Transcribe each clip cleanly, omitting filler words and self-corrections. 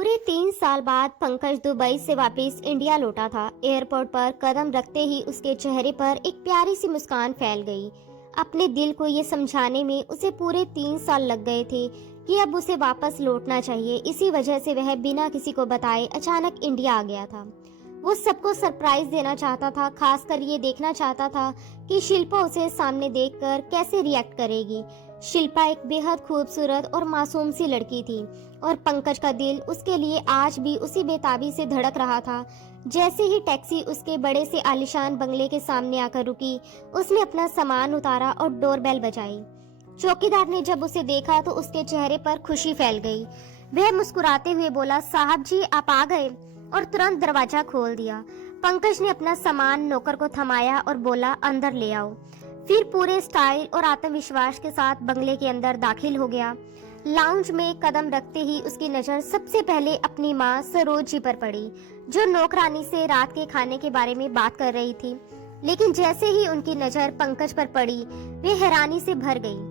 पूरे 3 साल बाद पंकज दुबई से वापस इंडिया लौटा था। एयरपोर्ट पर कदम रखते ही उसके चेहरे पर एक प्यारी सी मुस्कान फैल गई। अपने दिल को ये समझाने में उसे पूरे 3 साल लग गए थे कि अब उसे वापस लौटना चाहिए। इसी वजह से वह बिना किसी को बताए अचानक इंडिया आ गया था। वो सबको सरप्राइज देना चाहता था, खासकर ये देखना चाहता था कि शिल्पा उसे सामने देखकर कैसे रिएक्ट करेगी। शिल्पा एक बेहद खूबसूरत और मासूम सी लड़की थी और पंकज का दिल उसके लिए आज भी उसी बेताबी से धड़क रहा था। जैसे ही टैक्सी उसके बड़े से आलीशान बंगले के सामने आकर रुकी, उसने अपना सामान उतारा और डोरबेल बजाई। चौकीदार ने जब उसे देखा तो उसके चेहरे पर खुशी फैल गई। वह मुस्कुराते हुए बोला, साहब जी आप आ गए, और तुरंत दरवाजा खोल दिया। पंकज ने अपना सामान नौकर को थमाया और बोला, अंदर ले आओ। फिर पूरे स्टाइल और आत्मविश्वास के साथ बंगले के अंदर दाखिल हो गया। लाउंज में कदम रखते ही उसकी नजर सबसे पहले अपनी माँ सरोज जी पर पड़ी, जो नौकरानी से रात के खाने के बारे में बात कर रही थी। लेकिन जैसे ही उनकी नजर पंकज पर पड़ी, वे हैरानी से भर गई।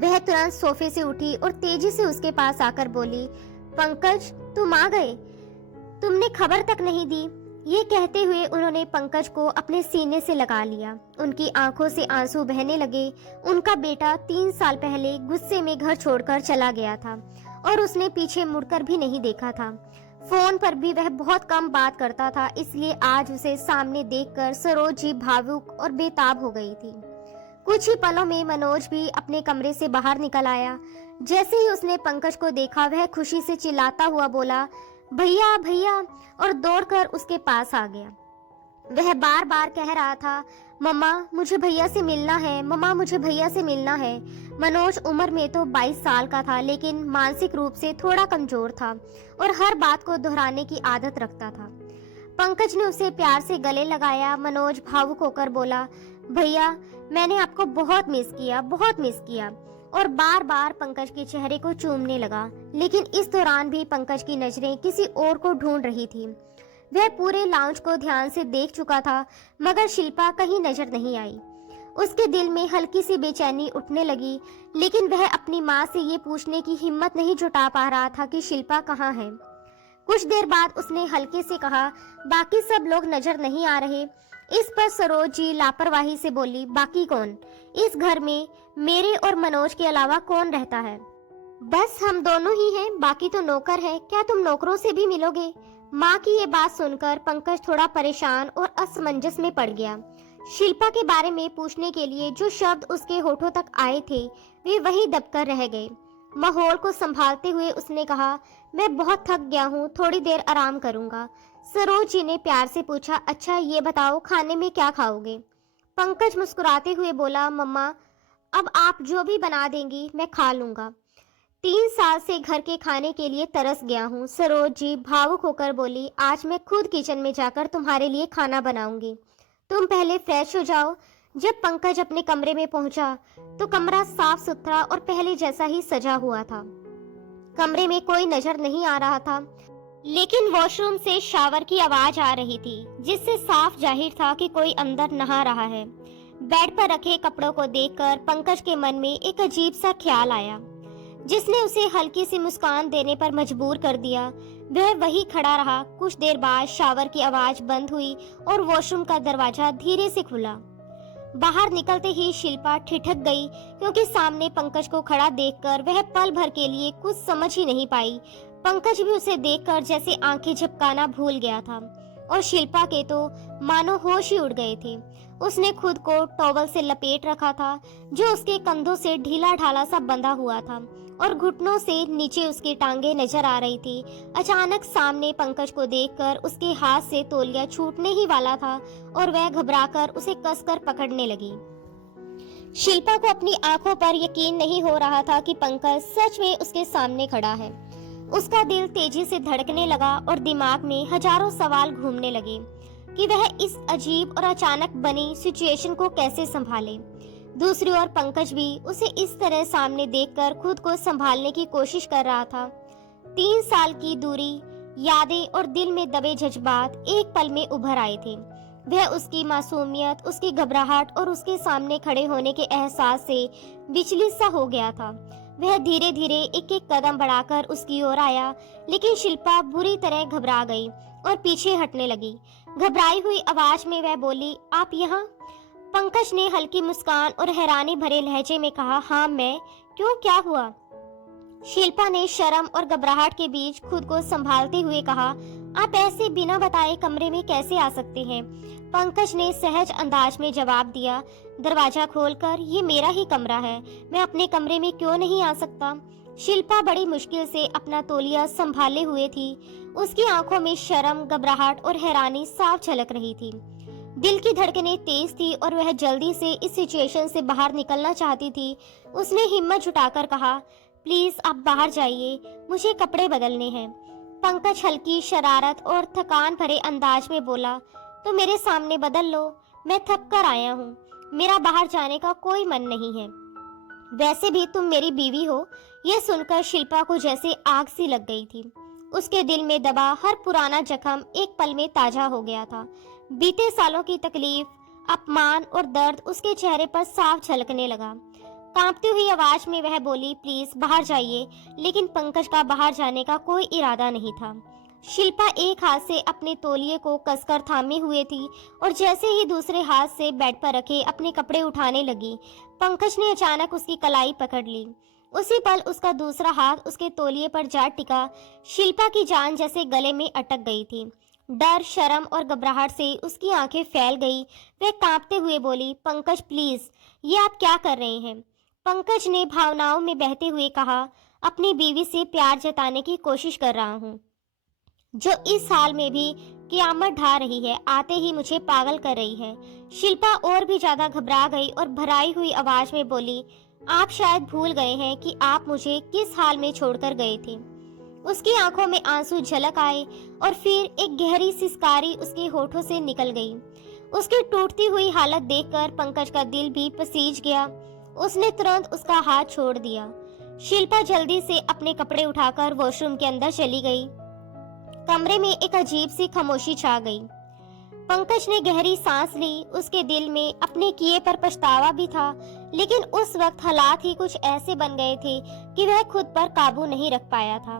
वह तुरंत सोफे से उठी और तेजी से उसके पास आकर बोली, पंकज तुम आ गए, तुमने खबर तक नहीं दी। ये कहते हुए उन्होंने पंकज को अपने सीने से लगा लिया। उनकी आंखों से आंसू बहने लगे। उनका बेटा 3 साल पहले गुस्से में घर छोड़कर चला गया था और उसने पीछे मुड़कर भी नहीं देखा था। फोन पर भी वह बहुत कम बात करता था, इसलिए आज उसे सामने देखकर सरोज जी भावुक और बेताब हो गई थी। कुछ ही पलों में मनोज भी अपने कमरे से बाहर निकल आया। जैसे ही उसने पंकज को देखा, वह खुशी से चिल्लाता हुआ बोला, भैया भैया, और दौड़कर उसके पास आ गया। वह बार बार कह रहा था, मम्मा मुझे भैया से मिलना है, मम्मा मुझे भैया से मिलना है। मनोज उम्र में तो 22 साल का था, लेकिन मानसिक रूप से थोड़ा कमजोर था और हर बात को दोहराने की आदत रखता था। पंकज ने उसे प्यार से गले लगाया। मनोज भावुक होकर बोला, भैया मैंने आपको बहुत मिस किया, और बार बार पंकज के चेहरे को चूमने लगा। लेकिन इस दौरान भी पंकज की नजरें किसी और को ढूंढ रही थी। वह पूरे लाउंज को ध्यान से देख चुका था, मगर शिल्पा कहीं नजर नहीं आई। उसके दिल में हल्की सी बेचैनी उठने लगी, लेकिन वह अपनी माँ से ये पूछने की हिम्मत नहीं जुटा पा रहा था कि शिल्पा कहाँ है। कुछ देर बाद उसने हल्के से कहा, बाकी सब लोग नजर नहीं आ रहे। इस पर सरोज जी लापरवाही से बोली, बाकी कौन? इस घर में मेरे और मनोज के अलावा कौन रहता है? बस हम दोनों ही हैं, बाकी तो नौकर है। क्या तुम नौकरों से भी मिलोगे? माँ की ये बात सुनकर पंकज थोड़ा परेशान और असमंजस में पड़ गया। शिल्पा के बारे में पूछने के लिए जो शब्द उसके होठों तक आए थे, वे वहीं दबकर रह गए। माहौल को संभालते हुए उसने कहा, मैं बहुत थक गया हूँ, थोड़ी देर आराम करूंगा। सरोज जी ने प्यार से पूछा, अच्छा ये बताओ खाने में क्या खाओगे? पंकज मुस्कुराते हुए बोला, मम्मा अब आप जो भी बना देंगी मैं खा लूंगा। 3 साल से घर के खाने के लिए तरस गया हूँ। सरोज जी भावुक होकर बोली, आज मैं खुद किचन में जाकर तुम्हारे लिए खाना बनाऊंगी, तुम पहले फ्रेश हो जाओ। जब पंकज अपने कमरे में पहुंचा तो कमरा साफ सुथरा और पहले जैसा ही सजा हुआ था। कमरे में कोई नजर नहीं आ रहा था, लेकिन वॉशरूम से शावर की आवाज आ रही थी, जिससे साफ जाहिर था कि कोई अंदर नहा रहा है। बेड पर रखे कपड़ों को देखकर पंकज के मन में एक अजीब सा ख्याल आया, जिसने उसे हल्की सी मुस्कान देने पर मजबूर कर दिया। वह वही खड़ा रहा। कुछ देर बाद शावर की आवाज बंद हुई और वॉशरूम का दरवाजा धीरे से खुला। बाहर निकलते ही शिल्पा ठिठक गई, क्योंकि सामने पंकज को खड़ा देखकर वह पल भर के लिए कुछ समझ ही नहीं पाई। पंकज भी उसे देखकर जैसे आंखें झपकाना भूल गया था और शिल्पा के तो मानो होश ही उड़ गए थे। उसने खुद को टॉवल से लपेट रखा था, जो उसके कंधों से ढीला ढाला सा बंधा हुआ था, और घुटनों से नीचे उसकी टांगे नजर आ रही थी। अचानक सामने पंकज को देखकर उसके हाथ से तौलिया छूटने ही वाला था और वह घबराकर उसे कसकर पकड़ने लगी। शिल्पा को अपनी आंखों पर यकीन नहीं हो रहा था कि पंकज सच में उसके सामने खड़ा है। उसका दिल तेजी से धड़कने लगा और दिमाग में हजारों सवाल घूमने लगे कि वह इस अजीब और अचानक बनी सिचुएशन को कैसे संभाले। दूसरी ओर पंकज भी उसे इस तरह सामने देखकर खुद को संभालने की कोशिश कर रहा था। 3 साल की दूरी, यादें और दिल में दबे जज्बात एक पल में उभर आए थे। वह उसकी मासूमियत, उसकी घबराहट और उसके सामने खड़े होने के एहसास से विचलित सा हो गया था। वह धीरे धीरे एक एक कदम बढ़ाकर उसकी ओर आया, लेकिन शिल्पा बुरी तरह घबरा गई और पीछे हटने लगी। घबराई हुई आवाज में वह बोली, आप यहाँ? पंकज ने हल्की मुस्कान और हैरानी भरे लहजे में कहा, हाँ मैं। क्यों, क्या हुआ? शिल्पा ने शर्म और घबराहट के बीच खुद को संभालते हुए कहा, आप ऐसे बिना बताए कमरे में कैसे आ सकते हैं? पंकज ने सहज अंदाज में जवाब दिया, दरवाजा खोलकर, ये मेरा ही कमरा है, मैं अपने कमरे में क्यों नहीं आ सकता? शिल्पा बड़ी मुश्किल से अपना तौलिया संभाले हुए थी। उसकी आंखों में शर्म, घबराहट और हैरानी साफ झलक रही थी। दिल की धड़कनें तेज थी और वह जल्दी से इस सिचुएशन से बाहर निकलना चाहती थी। उसने हिम्मत जुटाकर कहा, प्लीज आप बाहर जाइए, मुझे कपड़े बदलने हैं। पंकज हल्की शरारत और थकान भरे अंदाज में बोला, तो मेरे सामने बदल लो, मैं थक कर आया हूँ, मेरा बाहर जाने का कोई मन नहीं है। वैसे भी तुम मेरी बीवी हो। यह सुनकर शिल्पा को जैसे आग सी लग गई थी। उसके दिल में दबा हर पुराना जख्म एक पल में ताजा हो गया था। बीते सालों की तकलीफ, अपमान और दर्द उसके चेहरे पर साफ झलकने लगा। कांपती हुई आवाज में वह बोली, प्लीज बाहर जाइए, लेकिन पंकज का बाहर जाने का कोई इरादा नहीं था। शिल्पा एक हाथ से अपने तौलिए को कसकर थामे हुए थी और जैसे ही दूसरे हाथ से बेड पर रखे अपने कपड़े उठाने लगी, पंकज ने अचानक उसकी कलाई पकड़ ली। उसी पल उसका दूसरा हाथ उसके तौलिए पर जा टिका। शिल्पा की जान जैसे गले में अटक गई थी। डर, शर्म और घबराहट से उसकी आंखें फैल गई। वह कांपते हुए बोली, पंकज प्लीज, ये आप क्या कर रहे हैं? पंकज ने भावनाओं में बहते हुए कहा, अपनी बीवी से प्यार जताने की कोशिश कर रहा हूँ, जो इस हाल में भी कियामत ढा रही है, आते ही मुझे पागल कर रही है। शिल्पा और भी ज्यादा घबरा गई और भराई हुई आवाज में बोली, आप शायद भूल गए हैं कि आप मुझे किस हाल में छोड़कर गए थे। उसकी आंखों में आंसू झलक आए और फिर एक गहरी सिसकारी उसके होठों से निकल गई। उसकी टूटती हुई हालत देखकर पंकज का दिल भी पसीज गया। उसने तुरंत उसका हाथ छोड़ दिया। शिल्पा जल्दी से अपने कपड़े उठाकर वॉशरूम के अंदर चली गई। कमरे में एक अजीब सी खामोशी छा गई। पंकज ने गहरी सांस ली। उसके दिल में अपने किए पर पछतावा भी था, लेकिन उस वक्त हालात ही कुछ ऐसे बन गए थे कि वह खुद पर काबू नहीं रख पाया था।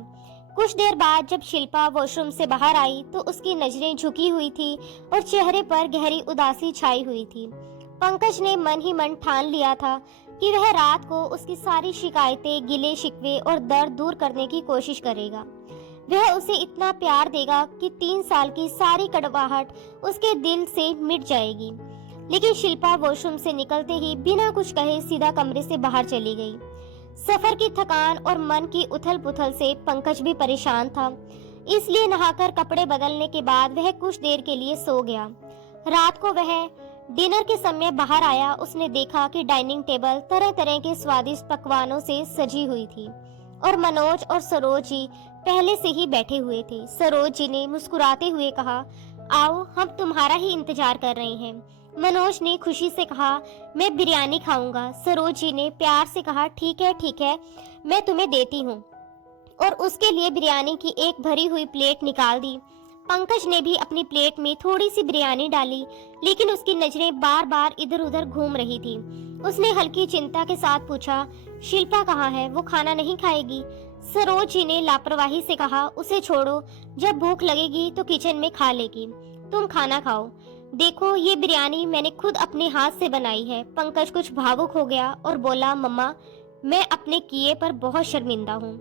कुछ देर बाद जब शिल्पा वॉशरूम से बाहर आई तो उसकी नजरें झुकी हुई थी और चेहरे पर गहरी उदासी छाई हुई थी। पंकज ने मन ही मन ठान लिया था कि वह रात को उसकी सारी शिकायतें, गिले शिकवे और दर्द दूर करने की कोशिश करेगा। वह उसे इतना प्यार देगा कि 3 साल की सारी कड़वाहट उसके दिल से मिट जाएगी। लेकिन शिल्पा वॉशरूम से निकलते ही बिना कुछ कहे सीधा कमरे से बाहर चली गई। सफर की थकान और मन की उथल पुथल से पंकज भी परेशान था, इसलिए नहाकर कपड़े बदलने के बाद वह कुछ देर के लिए सो गया। रात को वह डिनर के समय बाहर आया। उसने देखा कि डाइनिंग टेबल तरह तरह के स्वादिष्ट पकवानों से सजी हुई थी और मनोज और सरोज जी पहले से ही बैठे हुए थे। सरोज जी ने मुस्कुराते हुए कहा, आओ, हम तुम्हारा ही इंतजार कर रहे हैं। मनोज ने खुशी से कहा, मैं बिरयानी खाऊंगा। सरोज जी ने प्यार से कहा, ठीक है, मैं तुम्हें देती हूँ, और उसके लिए बिरयानी की एक भरी हुई प्लेट निकाल दी। पंकज ने भी अपनी प्लेट में थोड़ी सी बिरयानी डाली, लेकिन उसकी नजरें बार बार इधर उधर घूम रही थी। उसने हल्की चिंता के साथ पूछा, शिल्पा कहाँ है? वो खाना नहीं खाएगी? सरोज जी ने लापरवाही से कहा, उसे छोड़ो, जब भूख लगेगी तो किचन में खा लेगी, तुम खाना खाओ। देखो, ये बिरयानी मैंने खुद अपने हाथ से बनाई है। पंकज कुछ भावुक हो गया और बोला, मम्मा, मैं अपने किए पर बहुत शर्मिंदा हूँ।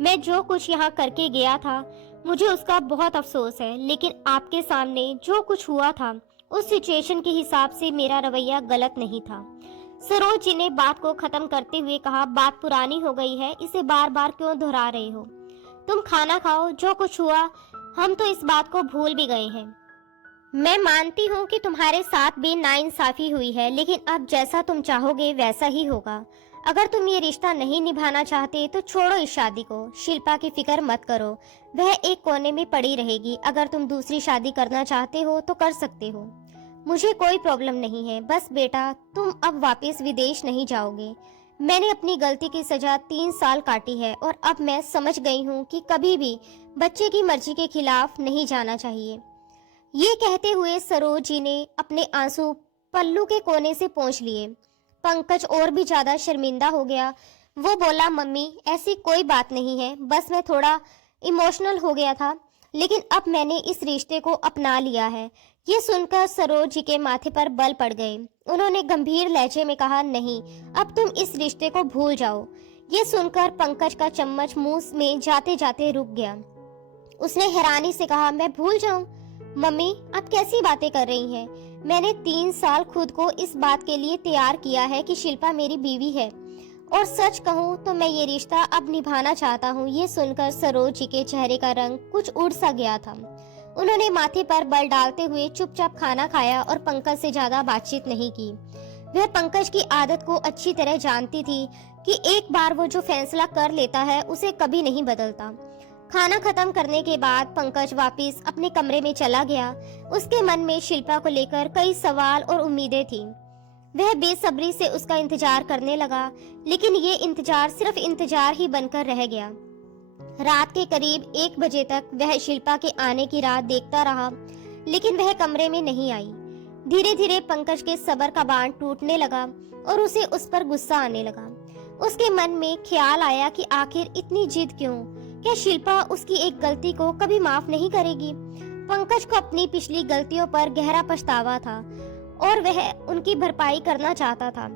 मैं जो कुछ यहाँ करके गया था, मुझे उसका बहुत अफसोस है, लेकिन आपके सामने जो कुछ हुआ था उस सिचुएशन के हिसाब से मेरा रवैया गलत नहीं था। सरोज जी ने बात को खत्म करते हुए कहा, बात पुरानी हो गई है, इसे बार बार क्यों दोहरा रहे हो? तुम खाना खाओ, जो कुछ हुआ हम तो इस बात को भूल भी गए हैं। मैं मानती हूँ कि तुम्हारे साथ भी नाइंसाफी हुई है, लेकिन अब जैसा तुम चाहोगे वैसा ही होगा। अगर तुम ये रिश्ता नहीं निभाना चाहते तो छोड़ो इस शादी को। शिल्पा की फिक्र मत करो, वह एक कोने में पड़ी रहेगी। अगर तुम दूसरी शादी करना चाहते हो तो कर सकते हो, मुझे कोई प्रॉब्लम नहीं है। बस बेटा, तुम अब वापस विदेश नहीं जाओगे। मैंने अपनी गलती की सजा 3 साल काटी है और अब मैं समझ गई हूँ कि कभी भी बच्चे की मर्जी के खिलाफ नहीं जाना चाहिए। ये कहते हुए सरोज जी ने अपने आंसू पल्लू के कोने से पोंछ लिए। पंकज और भी ज्यादा शर्मिंदा हो गया। वो बोला, मम्मी ऐसी कोई बात नहीं है, बस मैं थोड़ा इमोशनल हो गया था, लेकिन अब मैंने इस रिश्ते को अपना लिया है। ये सुनकर सरोज जी के माथे पर बल पड़ गए। उन्होंने गंभीर लहजे में कहा, नहीं, अब तुम इस रिश्ते को भूल जाओ। ये सुनकर पंकज का चम्मच मुंह में जाते जाते रुक गया। उसने हैरानी से कहा, मैं भूल जाऊं? मम्मी, आप कैसी बातें कर रही हैं? मैंने 3 साल खुद को इस बात के लिए तैयार किया है कि शिल्पा मेरी बीवी है, और सच कहूँ तो मैं ये रिश्ता अब निभाना चाहता हूँ। ये सुनकर सरोज जी के चेहरे का रंग कुछ उड़ सा गया था। उन्होंने माथे पर बल डालते हुए चुपचाप खाना खाया और पंकज से ज्यादा बातचीत नहीं की। वह पंकज की आदत को अच्छी तरह जानती थी कि एक बार वो जो फैसला कर लेता है उसे कभी नहीं बदलता। खाना खत्म करने के बाद पंकज वापस अपने कमरे में चला गया। उसके मन में शिल्पा को लेकर कई सवाल और उम्मीदें थी। वह बेसब्री से उसका इंतजार करने लगा, लेकिन ये इंतजार सिर्फ इंतजार ही बनकर रह गया। रात के करीब 1 बजे तक वह शिल्पा के आने की राह देखता रहा, लेकिन वह कमरे में नहीं आई। धीरे धीरे पंकज के सब्र का बांध टूटने लगा और उसे उस पर गुस्सा आने लगा। उसके मन में ख्याल आया कि आखिर इतनी जिद क्यों? क्या शिल्पा उसकी एक गलती को कभी माफ नहीं करेगी? पंकज को अपनी पिछली गलतियों पर गहरा पछतावा था और वह उनकी भरपाई करना चाहता था।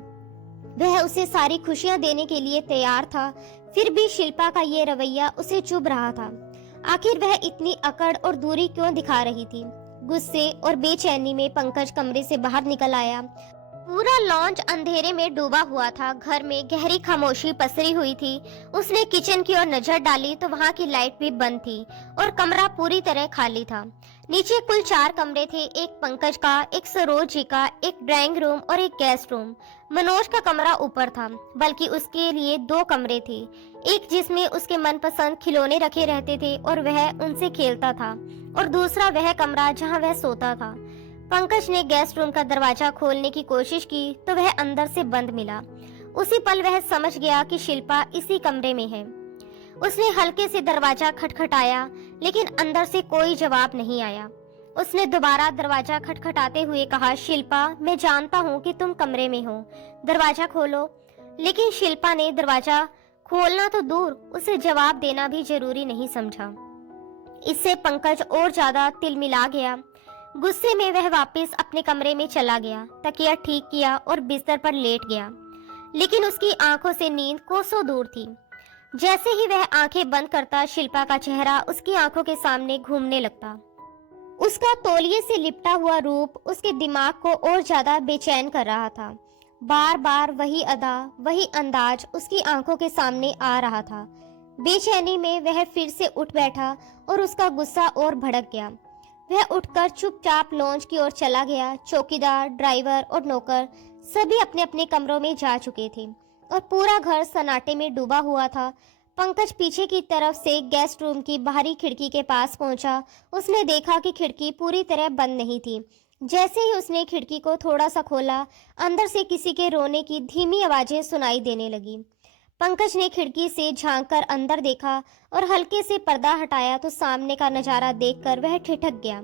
वह उसे सारी खुशियां देने के लिए तैयार था, फिर भी शिल्पा का ये रवैया उसे चुभ रहा था। आखिर वह इतनी अकड़ और दूरी क्यों दिखा रही थी? गुस्से और बेचैनी में पंकज कमरे से बाहर निकल आया। पूरा लॉन्च अंधेरे में डूबा हुआ था। घर में गहरी खामोशी पसरी हुई थी। उसने किचन की ओर नजर डाली तो वहां की लाइट भी बंद थी और कमरा पूरी तरह खाली था। नीचे कुल 4 कमरे थे, एक पंकज का, एक सरोज जी का, एक ड्राइंग रूम और एक गेस्ट रूम। मनोज का कमरा ऊपर था, बल्कि उसके लिए 2 कमरे थे, एक जिसमें उसके मनपसंद खिलौने रखे रहते थे और वह उनसे खेलता था, और दूसरा वह कमरा जहां वह सोता था। पंकज ने गेस्ट रूम का दरवाजा खोलने की कोशिश की तो वह अंदर से बंद मिला। उसी पल वह समझ गया कि शिल्पा इसी कमरे में है। उसने हल्के से दरवाजा खटखटाया, लेकिन अंदर से कोई जवाब नहीं आया। उसने दोबारा दरवाजा खटखटाते हुए कहा, शिल्पा, मैं जानता हूँ कि तुम कमरे में हो, दरवाजा खोलो। लेकिन शिल्पा ने दरवाजा खोलना तो दूर, उसे जवाब देना भी जरूरी नहीं समझा। इससे पंकज और ज्यादा तिलमिला गया। गुस्से में वह वापस अपने कमरे में चला गया, तकिया ठीक किया और बिस्तर पर लेट गया, लेकिन उसकी आंखों से नींद कोसों दूर थी। जैसे ही वह आंखें बंद करता, शिल्पा का चेहरा उसकी आंखों के सामने घूमने लगता। उसका तौलिए से लिपटा हुआ रूप उसके दिमाग को और ज्यादा बेचैन कर रहा था। बार बार वही अदा, वही अंदाज उसकी आंखों के सामने आ रहा था। बेचैनी में वह फिर से उठ बैठा और उसका गुस्सा और भड़क गया। वह उठकर चुपचाप लॉन्च की ओर चला गया। चौकीदार, ड्राइवर और नौकर सभी अपने अपने कमरों में जा चुके थे और पूरा घर सन्नाटे में डूबा हुआ था। पंकज पीछे की तरफ से गेस्ट रूम की बाहरी खिड़की के पास पहुंचा। उसने देखा कि खिड़की पूरी तरह बंद नहीं थी। जैसे ही उसने खिड़की को थोड़ा सा खोला, अंदर से किसी के रोने की धीमी आवाजें सुनाई देने लगी। पंकज ने खिड़की से झांककर अंदर देखा और हल्के से पर्दा हटाया तो सामने का नजारा देखकर वह ठिठक गया।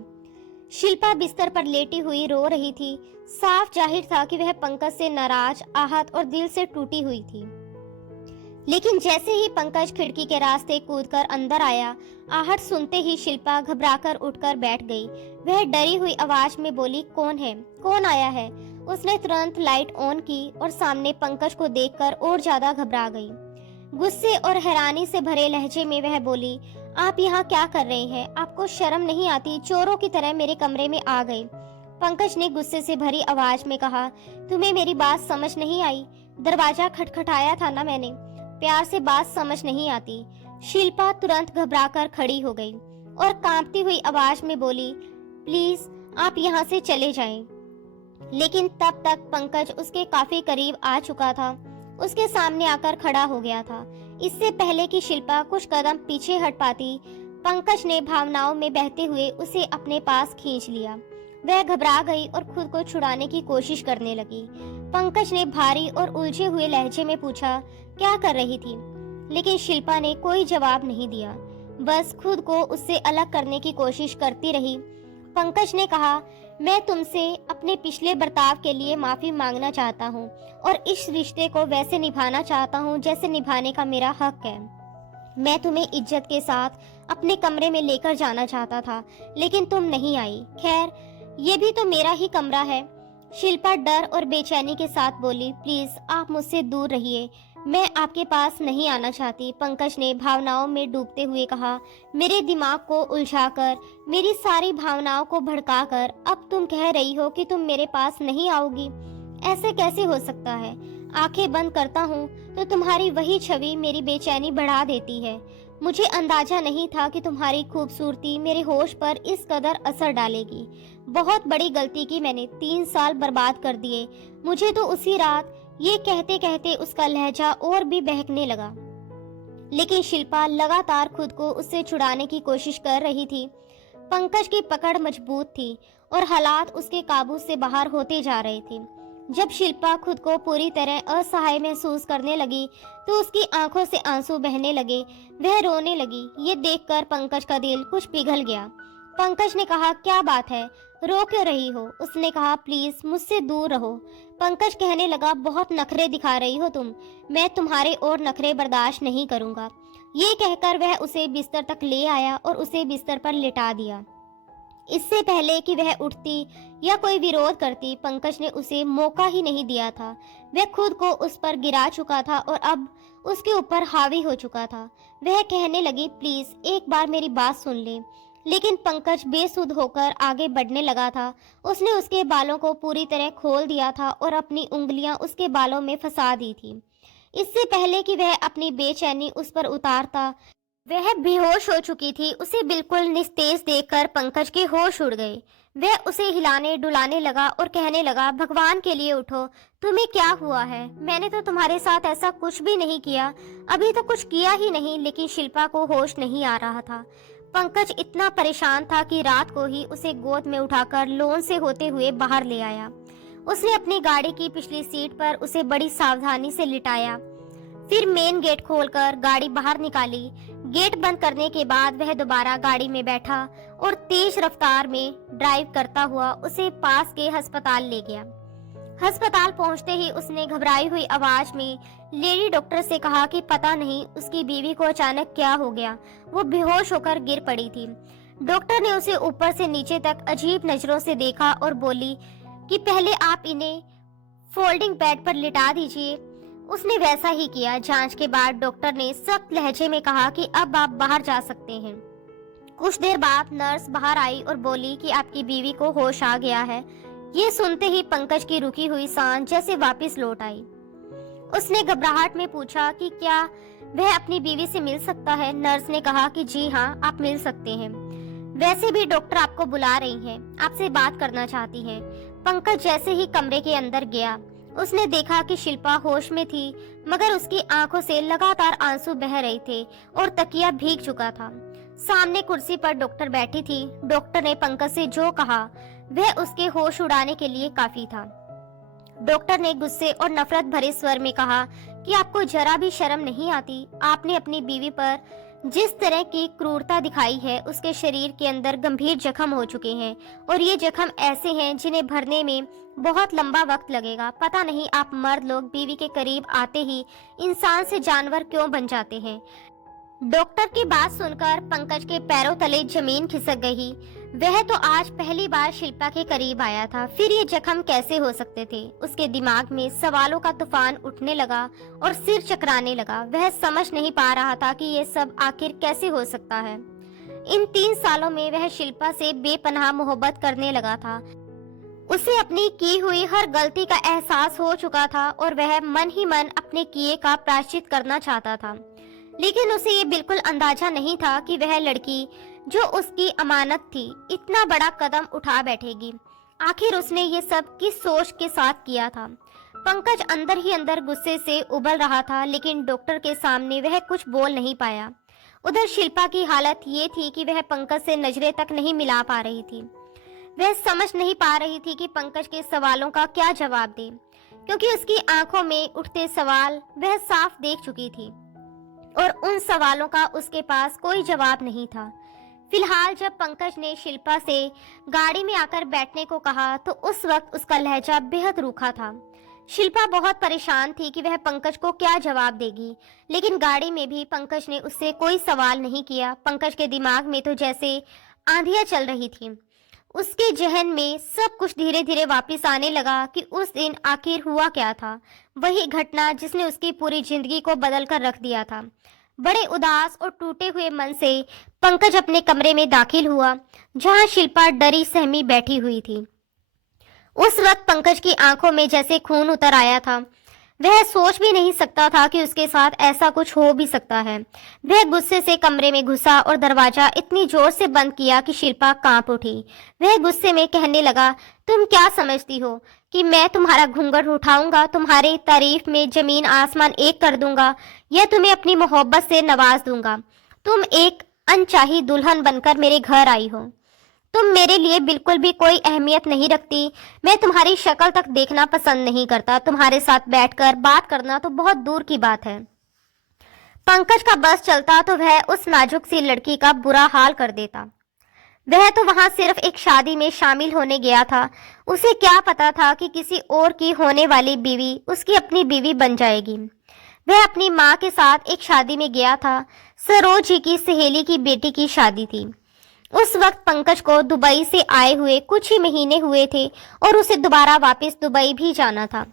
शिल्पा बिस्तर पर लेटी हुई रो रही थी। साफ जाहिर था कि वह पंकज से नाराज, आहत और दिल से टूटी हुई थी। लेकिन जैसे ही पंकज खिड़की के रास्ते कूदकर अंदर आया, आहट सुनते ही शिल्पा घबराकर उठकर बैठ गई। वह डरी हुई आवाज में बोली, कौन है? कौन आया है? उसने तुरंत लाइट ऑन की और सामने पंकज को देखकर और ज्यादा घबरा गई। गुस्से और हैरानी से भरे लहजे में वह बोली, आप यहाँ क्या कर रहे हैं? आपको शर्म नहीं आती? चोरों की तरह मेरे कमरे में आ गए। पंकज ने गुस्से से भरी आवाज में कहा, तुम्हें मेरी बात समझ नहीं आई? दरवाजा खटखटाया था ना मैंने। प्यार से बात समझ नहीं आती। शिल्पा तुरंत घबराकर खड़ी हो गई और कांपती हुई आवाज में बोली, प्लीज आप यहाँ से चले जाएं। लेकिन तब तक पंकज उसके काफी करीब आ चुका था। उसके सामने आकर खड़ा हो गया था। इससे पहले कि शिल्पा कुछ कदम पीछे हट पाती, पंकज ने भावनाओं में बहते हुए उसे अपने पास खींच लिया। वह घबरा गई और खुद को छुड़ाने की कोशिश करने लगी। पंकज ने भारी और उलझे हुए लहजे में पूछा, क्या कर रही थी? लेकिन शिल्पा ने कोई जवाब नहीं दिया, बस खुद को उससे अलग करने की कोशिश करती रही। पंकज ने कहा, मैं तुमसे अपने पिछले बर्ताव के लिए माफी मांगना चाहता हूँ और इस रिश्ते को वैसे निभाना चाहता हूँ जैसे निभाने का मेरा हक है। मैं तुम्हें इज्जत के साथ अपने कमरे में लेकर जाना चाहता था, लेकिन तुम नहीं आई। खैर, ये भी तो मेरा ही कमरा है। शिल्पा डर और बेचैनी के साथ बोली, प्लीज आप मुझसे दूर रहिए, मैं आपके पास नहीं आना चाहती। पंकज ने भावनाओं में डूबते हुए कहा, मेरे दिमाग को उलझाकर, मेरी सारी भावनाओं को भड़काकर अब तुम कह रही हो कि तुम मेरे पास नहीं आओगी। ऐसे कैसे हो सकता है? आंखें बंद करता हूँ तो तुम्हारी वही छवि मेरी बेचैनी बढ़ा देती है। मुझे अंदाजा नहीं था कि तुम्हारी खूबसूरती मेरे होश पर इस कदर असर डालेगी। बहुत बड़ी गलती की मैंने, 3 साल बर्बाद कर दिए। मुझे तो उसी रात ये कहते कहते उसका लहजा और भी बहकने लगा, लेकिन शिल्पा लगातार खुद को उससे छुड़ाने की कोशिश कर रही थी। पंकज की पकड़ मजबूत थी और हालात उसके काबू से बाहर होते जा रहे थे। जब शिल्पा खुद को पूरी तरह असहाय महसूस करने लगी तो उसकी आंखों से आंसू बहने लगे। वह रोने लगी। ये देखकर पंकज का दिल कुछ पिघल गया। पंकज ने कहा, क्या बात है, रो क्यों रही हो? उसने कहा, प्लीज मुझसे दूर रहो। पंकज कहने लगा, बहुत नखरे दिखा रही हो तुम, मैं तुम्हारे और नखरे बर्दाश्त नहीं करूंगा। ये कहकर वह उसे बिस्तर तक ले आया और उसे बिस्तर पर लिटा दिया। इससे पहले कि वह उठती या कोई विरोध करती, पंकज ने उसे मौका ही नहीं दिया था। वह खुद को उस पर गिरा चुका था और अब उसके ऊपर हावी हो चुका था। वह कहने लगी, प्लीज एक बार मेरी बात सुन ले। लेकिन पंकज बेसुध होकर आगे बढ़ने लगा था। उसने उसके बालों को पूरी तरह खोल दिया था और अपनी उंगलियां उसके बालों में फंसा दी थी। इससे पहले कि वह अपनी बेचैनी उस पर उतारता, वह बेहोश हो चुकी थी। उसे बिल्कुल निस्तेज देखकर पंकज के होश उड़ गए। वह उसे हिलाने डुलाने लगा और कहने लगा, भगवान के लिए उठो, तुम्हें क्या हुआ है? मैंने तो तुम्हारे साथ ऐसा कुछ भी नहीं किया, अभी तो कुछ किया ही नहीं। लेकिन शिल्पा को होश नहीं आ रहा था। पंकज इतना परेशान था कि रात को ही उसे गोद में उठाकर लॉन से होते हुए बाहर ले आया। उसने अपनी गाड़ी की पिछली सीट पर उसे बड़ी सावधानी से लिटाया। फिर मेन गेट खोलकर गाड़ी बाहर निकाली। गेट बंद करने के बाद वह दोबारा गाड़ी में बैठा और तेज रफ्तार में ड्राइव करता हुआ उसे पास के अस्पताल ले गया। अस्पताल पहुंचते ही उसने घबराई हुई आवाज में लेडी डॉक्टर से कहा कि पता नहीं उसकी बीवी को अचानक क्या हो गया, वो बेहोश होकर गिर पड़ी थी। डॉक्टर ने उसे ऊपर से नीचे तक अजीब नजरों से देखा और बोली कि पहले आप इन्हें फोल्डिंग बेड पर लिटा दीजिए। उसने वैसा ही किया। जांच के बाद डॉक्टर ने सख्त लहजे में कहा कि अब आप बाहर जा सकते हैं। कुछ देर बाद नर्स बाहर आई और बोली कि आपकी बीवी को होश आ गया है। ये सुनते ही पंकज की रुकी हुई सांस जैसे वापस लौट आई। उसने घबराहट में पूछा कि क्या वह अपनी बीवी से मिल सकता है। नर्स ने कहा कि जी हाँ, आप मिल सकते हैं। वैसे भी डॉक्टर आपको बुला रही हैं, आपसे बात करना चाहती हैं। पंकज जैसे ही कमरे के अंदर गया, उसने देखा कि शिल्पा होश में थी, मगर उसकी आंखों से लगातार आंसू बह रहे थे और तकिया भीग चुका था। सामने कुर्सी पर डॉक्टर बैठी थी। डॉक्टर ने पंकज से जो कहा वह उसके होश उड़ाने के लिए काफी था। डॉक्टर ने गुस्से और नफरत भरे स्वर में कहा कि आपको जरा भी शर्म नहीं आती? आपने अपनी बीवी पर जिस तरह की क्रूरता दिखाई है, उसके शरीर के अंदर गंभीर जख्म हो चुके हैं और ये जख्म ऐसे हैं जिन्हें भरने में बहुत लंबा वक्त लगेगा। पता नहीं आप मर्द लोग बीवी के करीब आते ही इंसान से जानवर क्यों बन जाते हैं। डॉक्टर की बात सुनकर पंकज के पैरों तले जमीन खिसक गई। वह तो आज पहली बार शिल्पा के करीब आया था, फिर ये जख्म कैसे हो सकते थे? उसके दिमाग में सवालों का तूफान उठने लगा और सिर चकराने लगा। वह समझ नहीं पा रहा था कि ये सब आखिर कैसे हो सकता है। इन 3 सालों में वह शिल्पा से बेपनाह मोहब्बत करने लगा था। उसे अपनी की हुई हर गलती का एहसास हो चुका था और वह मन ही मन अपने किए का प्रायश्चित करना चाहता था। लेकिन उसे ये बिल्कुल अंदाजा नहीं था कि वह लड़की जो उसकी अमानत थी इतना बड़ा कदम उठा बैठेगी। आखिर उसने ये सब किस सोच के साथ किया था? पंकज अंदर ही अंदर गुस्से से उबल रहा था, लेकिन डॉक्टर के सामने वह कुछ बोल नहीं पाया। उधर शिल्पा की हालत ये थी कि वह पंकज से नजरें तक नहीं मिला पा रही थी। वह समझ नहीं पा रही थी कि पंकज के सवालों का क्या जवाब दे, क्योंकि उसकी आंखों में उठते सवाल वह साफ देख चुकी थी और उन सवालों का उसके पास कोई जवाब नहीं था। फिलहाल जब पंकज ने शिल्पा से गाड़ी में आकर बैठने को कहा तो उस वक्त उसका लहजा बेहद रूखा था। शिल्पा बहुत परेशान थी कि वह पंकज को क्या जवाब देगी, लेकिन गाड़ी में भी पंकज ने उससे कोई सवाल नहीं किया। पंकज के दिमाग में तो जैसे आंधियां चल रही थी। उसके जहन में सब कुछ धीरे धीरे वापस आने लगा कि उस दिन आखिर हुआ क्या था। वही घटना जिसने उसकी पूरी जिंदगी को बदल कर रख दिया था। बड़े उदास और टूटे हुए मन से पंकज अपने कमरे में दाखिल हुआ, जहां शिल्पा डरी सहमी बैठी हुई थी। उस वक्त पंकज की आंखों में जैसे खून उतर आया था। वह सोच भी नहीं सकता था कि उसके साथ ऐसा कुछ हो भी सकता है। वह गुस्से से कमरे में घुसा और दरवाजा इतनी जोर से बंद किया कि शिल्पा कांप उठी। वह गुस्से में कहने लगा, तुम क्या समझती हो कि मैं तुम्हारा घूंघट उठाऊंगा, तुम्हारी तारीफ में जमीन आसमान एक कर दूंगा, या तुम्हें अपनी मोहब्बत से नवाज दूंगा। तुम एक अनचाही दुल्हन बनकर मेरे घर आई हो। तुम मेरे लिए बिल्कुल भी कोई अहमियत नहीं रखती। मैं तुम्हारी शक्ल तक देखना पसंद नहीं करता। तुम्हारे साथ बैठकर बात करना तो बहुत दूर की बात है। पंकज का बस चलता तो वह उस नाजुक सी लड़की का बुरा हाल कर देता। वह तो वहां सिर्फ एक शादी में शामिल होने गया था। उसे क्या पता था कि किसी और की होने वाली बीवी उसकी अपनी बीवी बन जाएगी। वह अपनी माँ के साथ एक शादी में गया था। सरोज जी की सहेली की बेटी की शादी थी। उस वक्त पंकज को दुबई से आए हुए कुछ ही महीने हुए थे और उसे दोबारा वापस दुबई भी जाना था,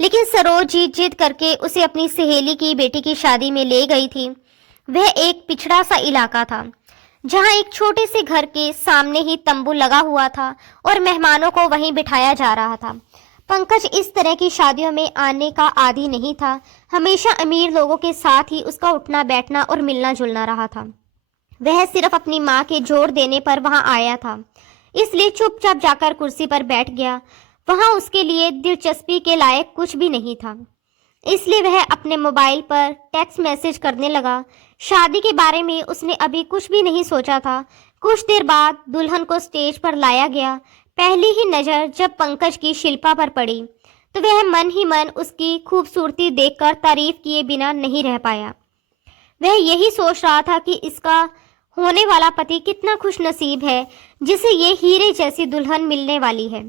लेकिन सरोज जी जिद करके उसे अपनी सहेली की बेटी की शादी में ले गई थी। वह एक पिछड़ा सा इलाका था, जहां एक छोटे से घर के सामने ही तंबू लगा हुआ था और मेहमानों को वहीं बिठाया जा रहा था। पंकज इस तरह की शादियों में आने का आदी नहीं था। हमेशा अमीर लोगों के साथ ही उसका उठना बैठना और मिलना जुलना रहा था। वह सिर्फ अपनी माँ के जोर देने पर वहां आया था, इसलिए चुपचाप जाकर कुर्सी पर बैठ गया। वहां उसके लिए दिलचस्पी के लायक कुछ भी नहीं था, इसलिए वह अपने मोबाइल पर टेक्स्ट मैसेज करने लगा। शादी के बारे में उसने अभी कुछ भी नहीं सोचा था। कुछ देर बाद दुल्हन को स्टेज पर लाया गया। पहली ही नज़र जब पंकज की शिल्पा पर पड़ी तो वह मन ही मन उसकी खूबसूरती देखकर तारीफ किए बिना नहीं रह पाया। वह यही सोच रहा था कि इसका होने वाला पति कितना खुश नसीब है, जिसे ये हीरे जैसी दुल्हन मिलने वाली है।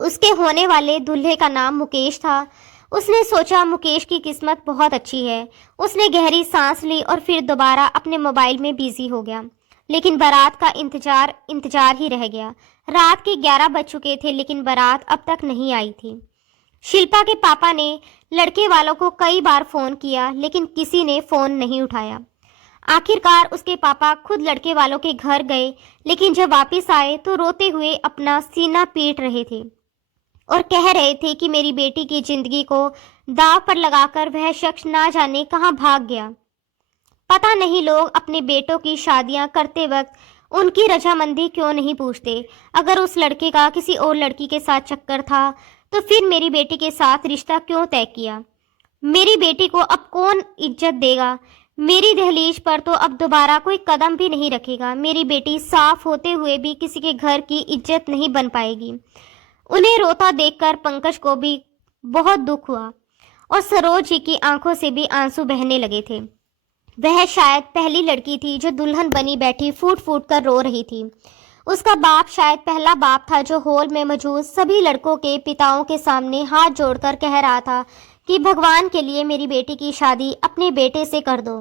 उसके होने वाले दूल्हे का नाम मुकेश था। उसने सोचा मुकेश की किस्मत बहुत अच्छी है। उसने गहरी सांस ली और फिर दोबारा अपने मोबाइल में बिजी हो गया। लेकिन बारात का इंतजार ही रह गया। रात के 11 बज चुके थे, लेकिन बारात अब तक नहीं आई थी। शिल्पा के पापा ने लड़के वालों को कई बार फोन किया, लेकिन किसी ने फोन नहीं उठाया। आखिरकार उसके पापा खुद लड़के वालों के घर गए, लेकिन जब वापस आए तो रोते हुए अपना सीना पीट रहे थे और कह रहे थे कि मेरी बेटी की जिंदगी को दांव पर लगाकर वह शख्स ना जाने कहां भाग गया। पता नहीं लोग अपने बेटों की शादियां करते वक्त उनकी रजामंदी क्यों नहीं पूछते। अगर उस लड़के का किसी और लड़की के साथ चक्कर था तो फिर मेरी बेटी के साथ रिश्ता क्यों तय किया। मेरी बेटी को अब कौन इज्जत देगा। मेरी दहलीज पर तो अब दोबारा कोई कदम भी नहीं रखेगा। मेरी बेटी साफ होते हुए भी किसी के घर की इज्जत नहीं बन पाएगी। उन्हें रोता देखकर पंकज को भी बहुत दुख हुआ और सरोज जी की आंखों से भी आंसू बहने लगे थे। वह शायद पहली लड़की थी जो दुल्हन बनी बैठी फूट फूट कर रो रही थी। उसका बाप शायद पहला बाप था जो हॉल में मौजूद सभी लड़कों के पिताओं के सामने हाथ जोड़कर कह रहा था कि भगवान के लिए मेरी बेटी की शादी अपने बेटे से कर दो,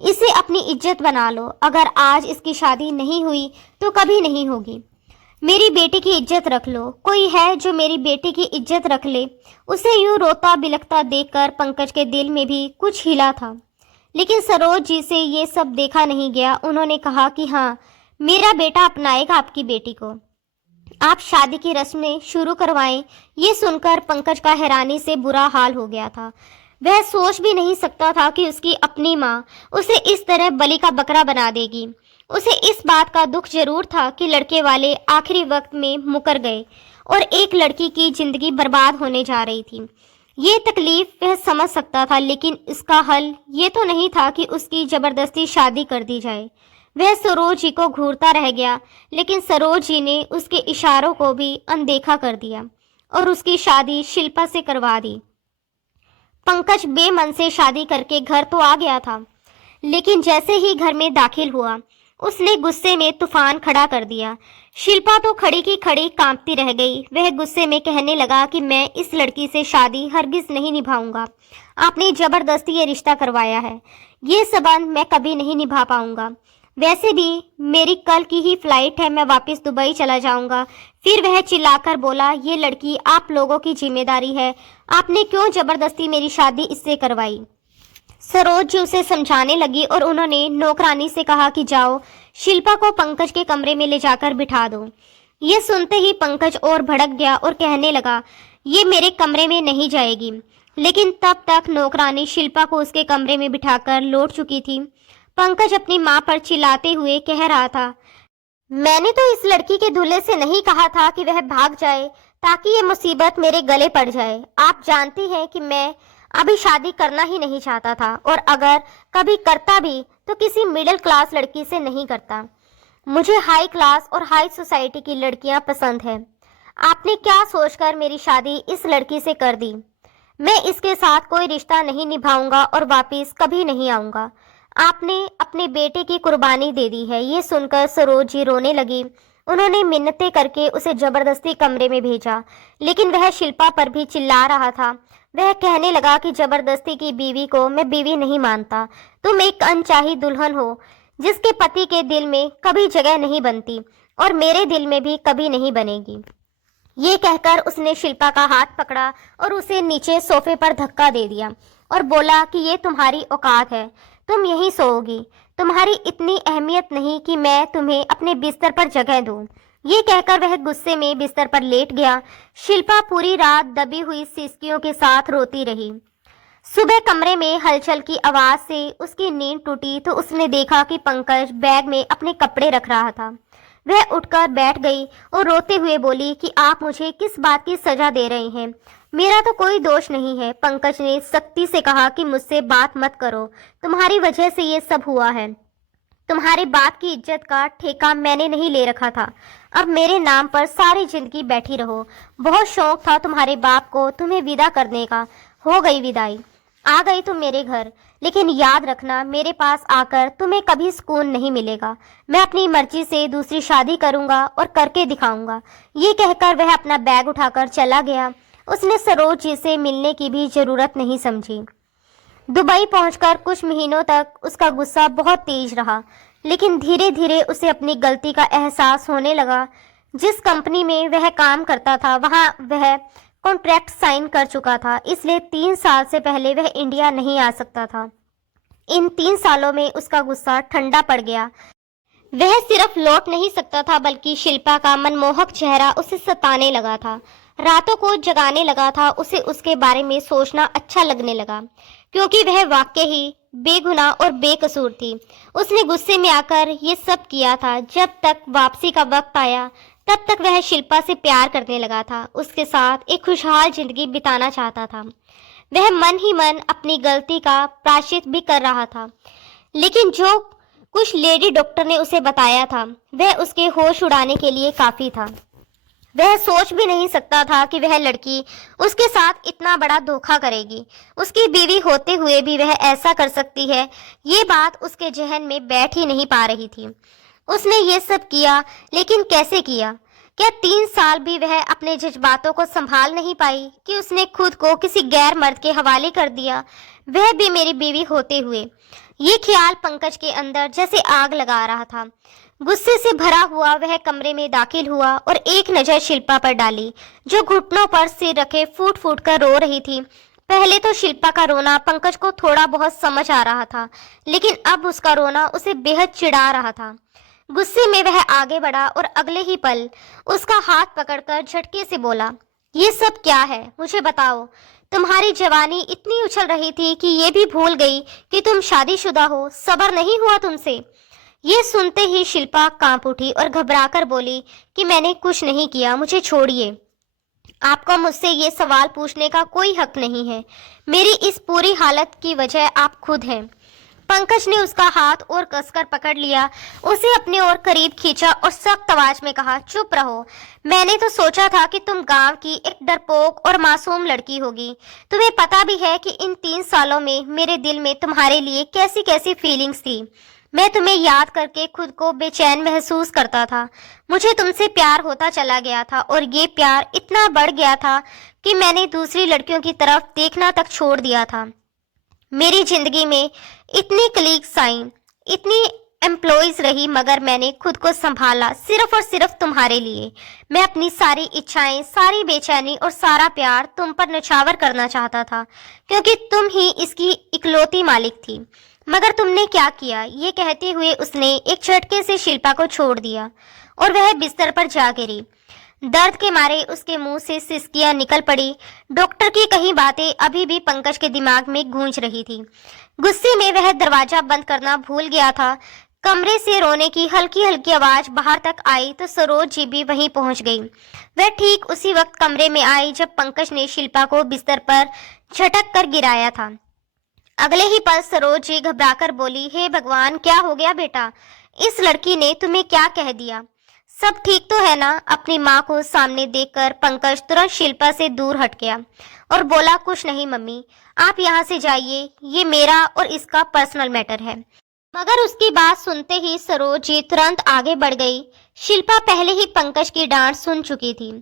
इसे अपनी इज्जत बना लो। अगर आज इसकी शादी नहीं हुई तो कभी नहीं होगी। मेरी बेटी की इज्जत रख लो। कोई है जो मेरी बेटी की इज्जत रख ले। उसे यूं रोता बिलखता देखकर पंकज के दिल में भी कुछ हिला था, लेकिन सरोज जी से ये सब देखा नहीं गया। उन्होंने कहा कि हाँ, मेरा बेटा अपनाएगा आपकी बेटी को, आप शादी की रस्में शुरू करवाएं। ये सुनकर पंकज का हैरानी से बुरा हाल हो गया था। वह सोच भी नहीं सकता था कि उसकी अपनी माँ उसे इस तरह बलि का बकरा बना देगी। उसे इस बात का दुख जरूर था कि लड़के वाले आखिरी वक्त में मुकर गए और एक लड़की की जिंदगी बर्बाद होने जा रही थी। ये तकलीफ वह समझ सकता था, लेकिन इसका हल ये तो नहीं था कि उसकी जबरदस्ती शादी कर दी जाए। वह सरोज जी को घूरता रह गया, लेकिन सरोज जी ने उसके इशारों को भी अनदेखा कर दिया और उसकी शादी शिल्पा से करवा दी। पंकज बेमन से शादी करके घर तो आ गया था, लेकिन जैसे ही घर में दाखिल हुआ उसने गुस्से में तूफान खड़ा कर दिया। शिल्पा तो खड़ी की खड़ी कांपती रह गई। वह गुस्से में कहने लगा कि मैं इस लड़की से शादी हरगिज नहीं निभाऊंगा। आपने जबरदस्ती ये रिश्ता करवाया है। ये संबंध मैं कभी नहीं निभा पाऊंगा। वैसे भी मेरी कल की ही फ्लाइट है, मैं वापस दुबई चला जाऊंगा। फिर वह चिल्लाकर बोला, ये लड़की आप लोगों की जिम्मेदारी है। आपने क्यों जबरदस्ती मेरी शादी इससे करवाई? सरोज जी उसे समझाने लगी और उन्होंने नौकरानी से कहा कि जाओ, शिल्पा को पंकज के कमरे में ले जाकर बिठा दो। ये सुनते ही पंकज और भड़क गया और कहने लगा, ये मेरे कमरे में नहीं जाएगी। लेकिन तब तक नौकरानी शिल्पा को उसके कमरे में बिठाकर लौट चुकी थी। पंकज अपनी माँ पर चिल्लाते हुए कह रहा था, मैंने तो इस लड़की के दूल्हे से नहीं कहा था कि वह भाग जाए ताकि ये मुसीबत मेरे गले पड़ जाए। आप जानती हैं कि मैं अभी शादी करना ही नहीं चाहता था, और अगर कभी करता भी तो किसी मिडिल क्लास लड़की से नहीं करता। मुझे हाई क्लास और हाई सोसाइटी की लड़कियां पसंद है। आपने क्या सोचकर मेरी शादी इस लड़की से कर दी? मैं इसके साथ कोई रिश्ता नहीं निभाऊंगा और वापस कभी नहीं आऊंगा। आपने अपने बेटे की कुर्बानी दे दी है। ये सुनकर सरोज जी रोने लगी। उन्होंने मिन्नतें करके उसे जबरदस्ती कमरे में भेजा, लेकिन वह शिल्पा पर भी चिल्ला रहा था। वह कहने लगा कि जबरदस्ती की बीवी को मैं बीवी नहीं मानता। तुम एक अनचाही दुल्हन हो जिसके पति के दिल में कभी जगह नहीं बनती, और मेरे दिल में भी कभी नहीं बनेगी। ये कहकर उसने शिल्पा का हाथ पकड़ा और उसे नीचे सोफे पर धक्का दे दिया और बोला कि ये तुम्हारी औकात है, तुम यहीं सोओगी। तुम्हारी इतनी अहमियत नहीं कि मैं तुम्हें अपने बिस्तर पर जगह दूं। ये कहकर वह गुस्से में बिस्तर पर लेट गया। शिल्पा पूरी रात दबी हुई सिसकियों के साथ रोती रही। सुबह कमरे में हलचल की आवाज से उसकी नींद टूटी तो उसने देखा कि पंकज बैग में अपने कपड़े रख रहा था। वह उठकर बैठ गई और रोते हुए बोली कि आप मुझे किस बात की सजा दे रहे हैं? मेरा तो कोई दोष नहीं है। पंकज ने सख्ती से कहा कि मुझसे बात मत करो, तुम्हारी वजह से ये सब हुआ है। तुम्हारे बाप की इज्जत का ठेका मैंने नहीं ले रखा था। अब मेरे नाम पर सारी जिंदगी बैठी रहो। बहुत शौक था तुम्हारे बाप को तुम्हें विदा करने का, हो गई विदाई। आ गई तुम मेरे घर, लेकिन याद रखना मेरे पास आकर तुम्हें कभी सुकून नहीं मिलेगा। मैं अपनी मर्जी से दूसरी शादी करूंगा और करके दिखाऊंगा। ये कहकर वह अपना बैग उठाकर चला गया। उसने सरोज जी से मिलने की भी जरूरत नहीं समझी। दुबई पहुंचकर कुछ महीनों तक उसका गुस्सा बहुत तेज रहा, लेकिन धीरे धीरे उसे अपनी गलती का एहसास होने लगा। जिस कंपनी में वह काम करता था वहां वह कॉन्ट्रैक्ट साइन कर चुका था, इसलिए 3 साल से पहले वह इंडिया नहीं आ सकता था। इन 3 सालों में उसका गुस्सा ठंडा पड़ गया। वह सिर्फ लौट नहीं सकता था, बल्कि शिल्पा का मनमोहक चेहरा उसे सताने लगा था, रातों को जगाने लगा था। उसे उसके बारे में सोचना अच्छा लगने लगा, क्योंकि वह वाकई ही बेगुनाह और बेकसूर थी। उसने गुस्से में आकर ये सब किया था। जब तक वापसी का वक्त आया तब तक वह शिल्पा से प्यार करने लगा था, उसके साथ एक खुशहाल जिंदगी बिताना चाहता था। वह मन ही मन अपनी गलती का प्रायश्चित भी कर रहा था, लेकिन जो कुछ लेडी डॉक्टर ने उसे बताया था वह उसके होश उड़ाने के लिए काफी था। वह सोच भी नहीं सकता था कि वह लड़की उसके साथ इतना बड़ा धोखा करेगी। उसकी बीवी होते हुए भी वह ऐसा कर सकती है, ये बात उसके जहन में बैठ ही नहीं पा रही थी। उसने ये सब किया, लेकिन कैसे किया? क्या 3 साल भी वह अपने जज्बातों को संभाल नहीं पाई कि उसने खुद को किसी गैर मर्द के हवाले कर दिया, वह भी मेरी बीवी होते हुए? ये ख्याल पंकज के अंदर जैसे आग लगा रहा था। गुस्से से भरा हुआ वह कमरे में दाखिल हुआ और एक नजर शिल्पा पर डाली, जो घुटनों पर सिर रखे फूट फूट कर रो रही थी। पहले तो शिल्पा का रोना पंकज को थोड़ा बहुत समझ आ रहा था, लेकिन अब उसका रोना उसे बेहद चिढ़ा रहा था। गुस्से में वह आगे बढ़ा और अगले ही पल उसका हाथ पकड़कर झटके से बोला, ये सब क्या है? मुझे बताओ। तुम्हारी जवानी इतनी उछल रही थी कि ये भी भूल गई कि तुम शादीशुदा हो। सब्र नहीं हुआ तुमसे? ये सुनते ही शिल्पा कांप उठी और घबराकर बोली कि मैंने कुछ नहीं किया, मुझे छोड़िए। आपको मुझसे ये सवाल पूछने का कोई हक नहीं है। मेरी इस पूरी हालत की वजह आप खुद हैं। पंकज ने उसका हाथ और कसकर पकड़ लिया, उसे अपने और करीब खींचा और सख्त आवाज में कहा, चुप रहो। मैंने तो सोचा था कि तुम गांव की एक डरपोक और मासूम लड़की होगी। तुम्हें पता भी है कि इन 3 सालों में मेरे दिल में तुम्हारे लिए कैसी कैसी फीलिंग्स थी। मैं तुम्हें याद करके खुद को बेचैन महसूस करता था। मुझे तुमसे प्यार होता चला गया था और ये प्यार इतना बढ़ गया था कि मैंने दूसरी लड़कियों की तरफ देखना तक छोड़ दिया था। मेरी जिंदगी में इतनी कलीग्स आई, इतनी एम्प्लॉयज रही, मगर मैंने खुद को संभाला सिर्फ और सिर्फ तुम्हारे लिए। मैं अपनी सारी इच्छाएं, सारी बेचैनी और सारा प्यार तुम पर न्यौछावर करना चाहता था, क्योंकि तुम ही इसकी इकलौती मालिक थी। मगर तुमने क्या किया? ये कहते हुए उसने एक झटके से शिल्पा को छोड़ दिया और वह बिस्तर पर जा गिरी। दर्द के मारे उसके मुंह से सिसकियां निकल पड़ी। डॉक्टर की कही बातें अभी भी पंकज के दिमाग में गूंज रही थी। गुस्से में वह दरवाजा बंद करना भूल गया था। कमरे से रोने की हल्की हल्की आवाज बाहर तक आई तो सरोज जी भी वहीं पहुंच गई। वह ठीक उसी वक्त कमरे में आई जब पंकज ने शिल्पा को बिस्तर पर झटक कर गिराया था। अगले ही पल सरोज जी घबराकर बोली, हे भगवान, क्या हो गया बेटा? इस लड़की ने तुम्हें क्या कह दिया? सब ठीक तो है ना? अपनी माँ को सामने देखकर पंकज तुरंत शिल्पा से दूर हट गया और बोला, कुछ नहीं मम्मी, आप यहाँ से जाइए, ये मेरा और इसका पर्सनल मैटर है। मगर उसकी बात सुनते ही सरोज जी तुरंत आगे बढ़ गई। शिल्पा पहले ही पंकज की डांट सुन चुकी थी।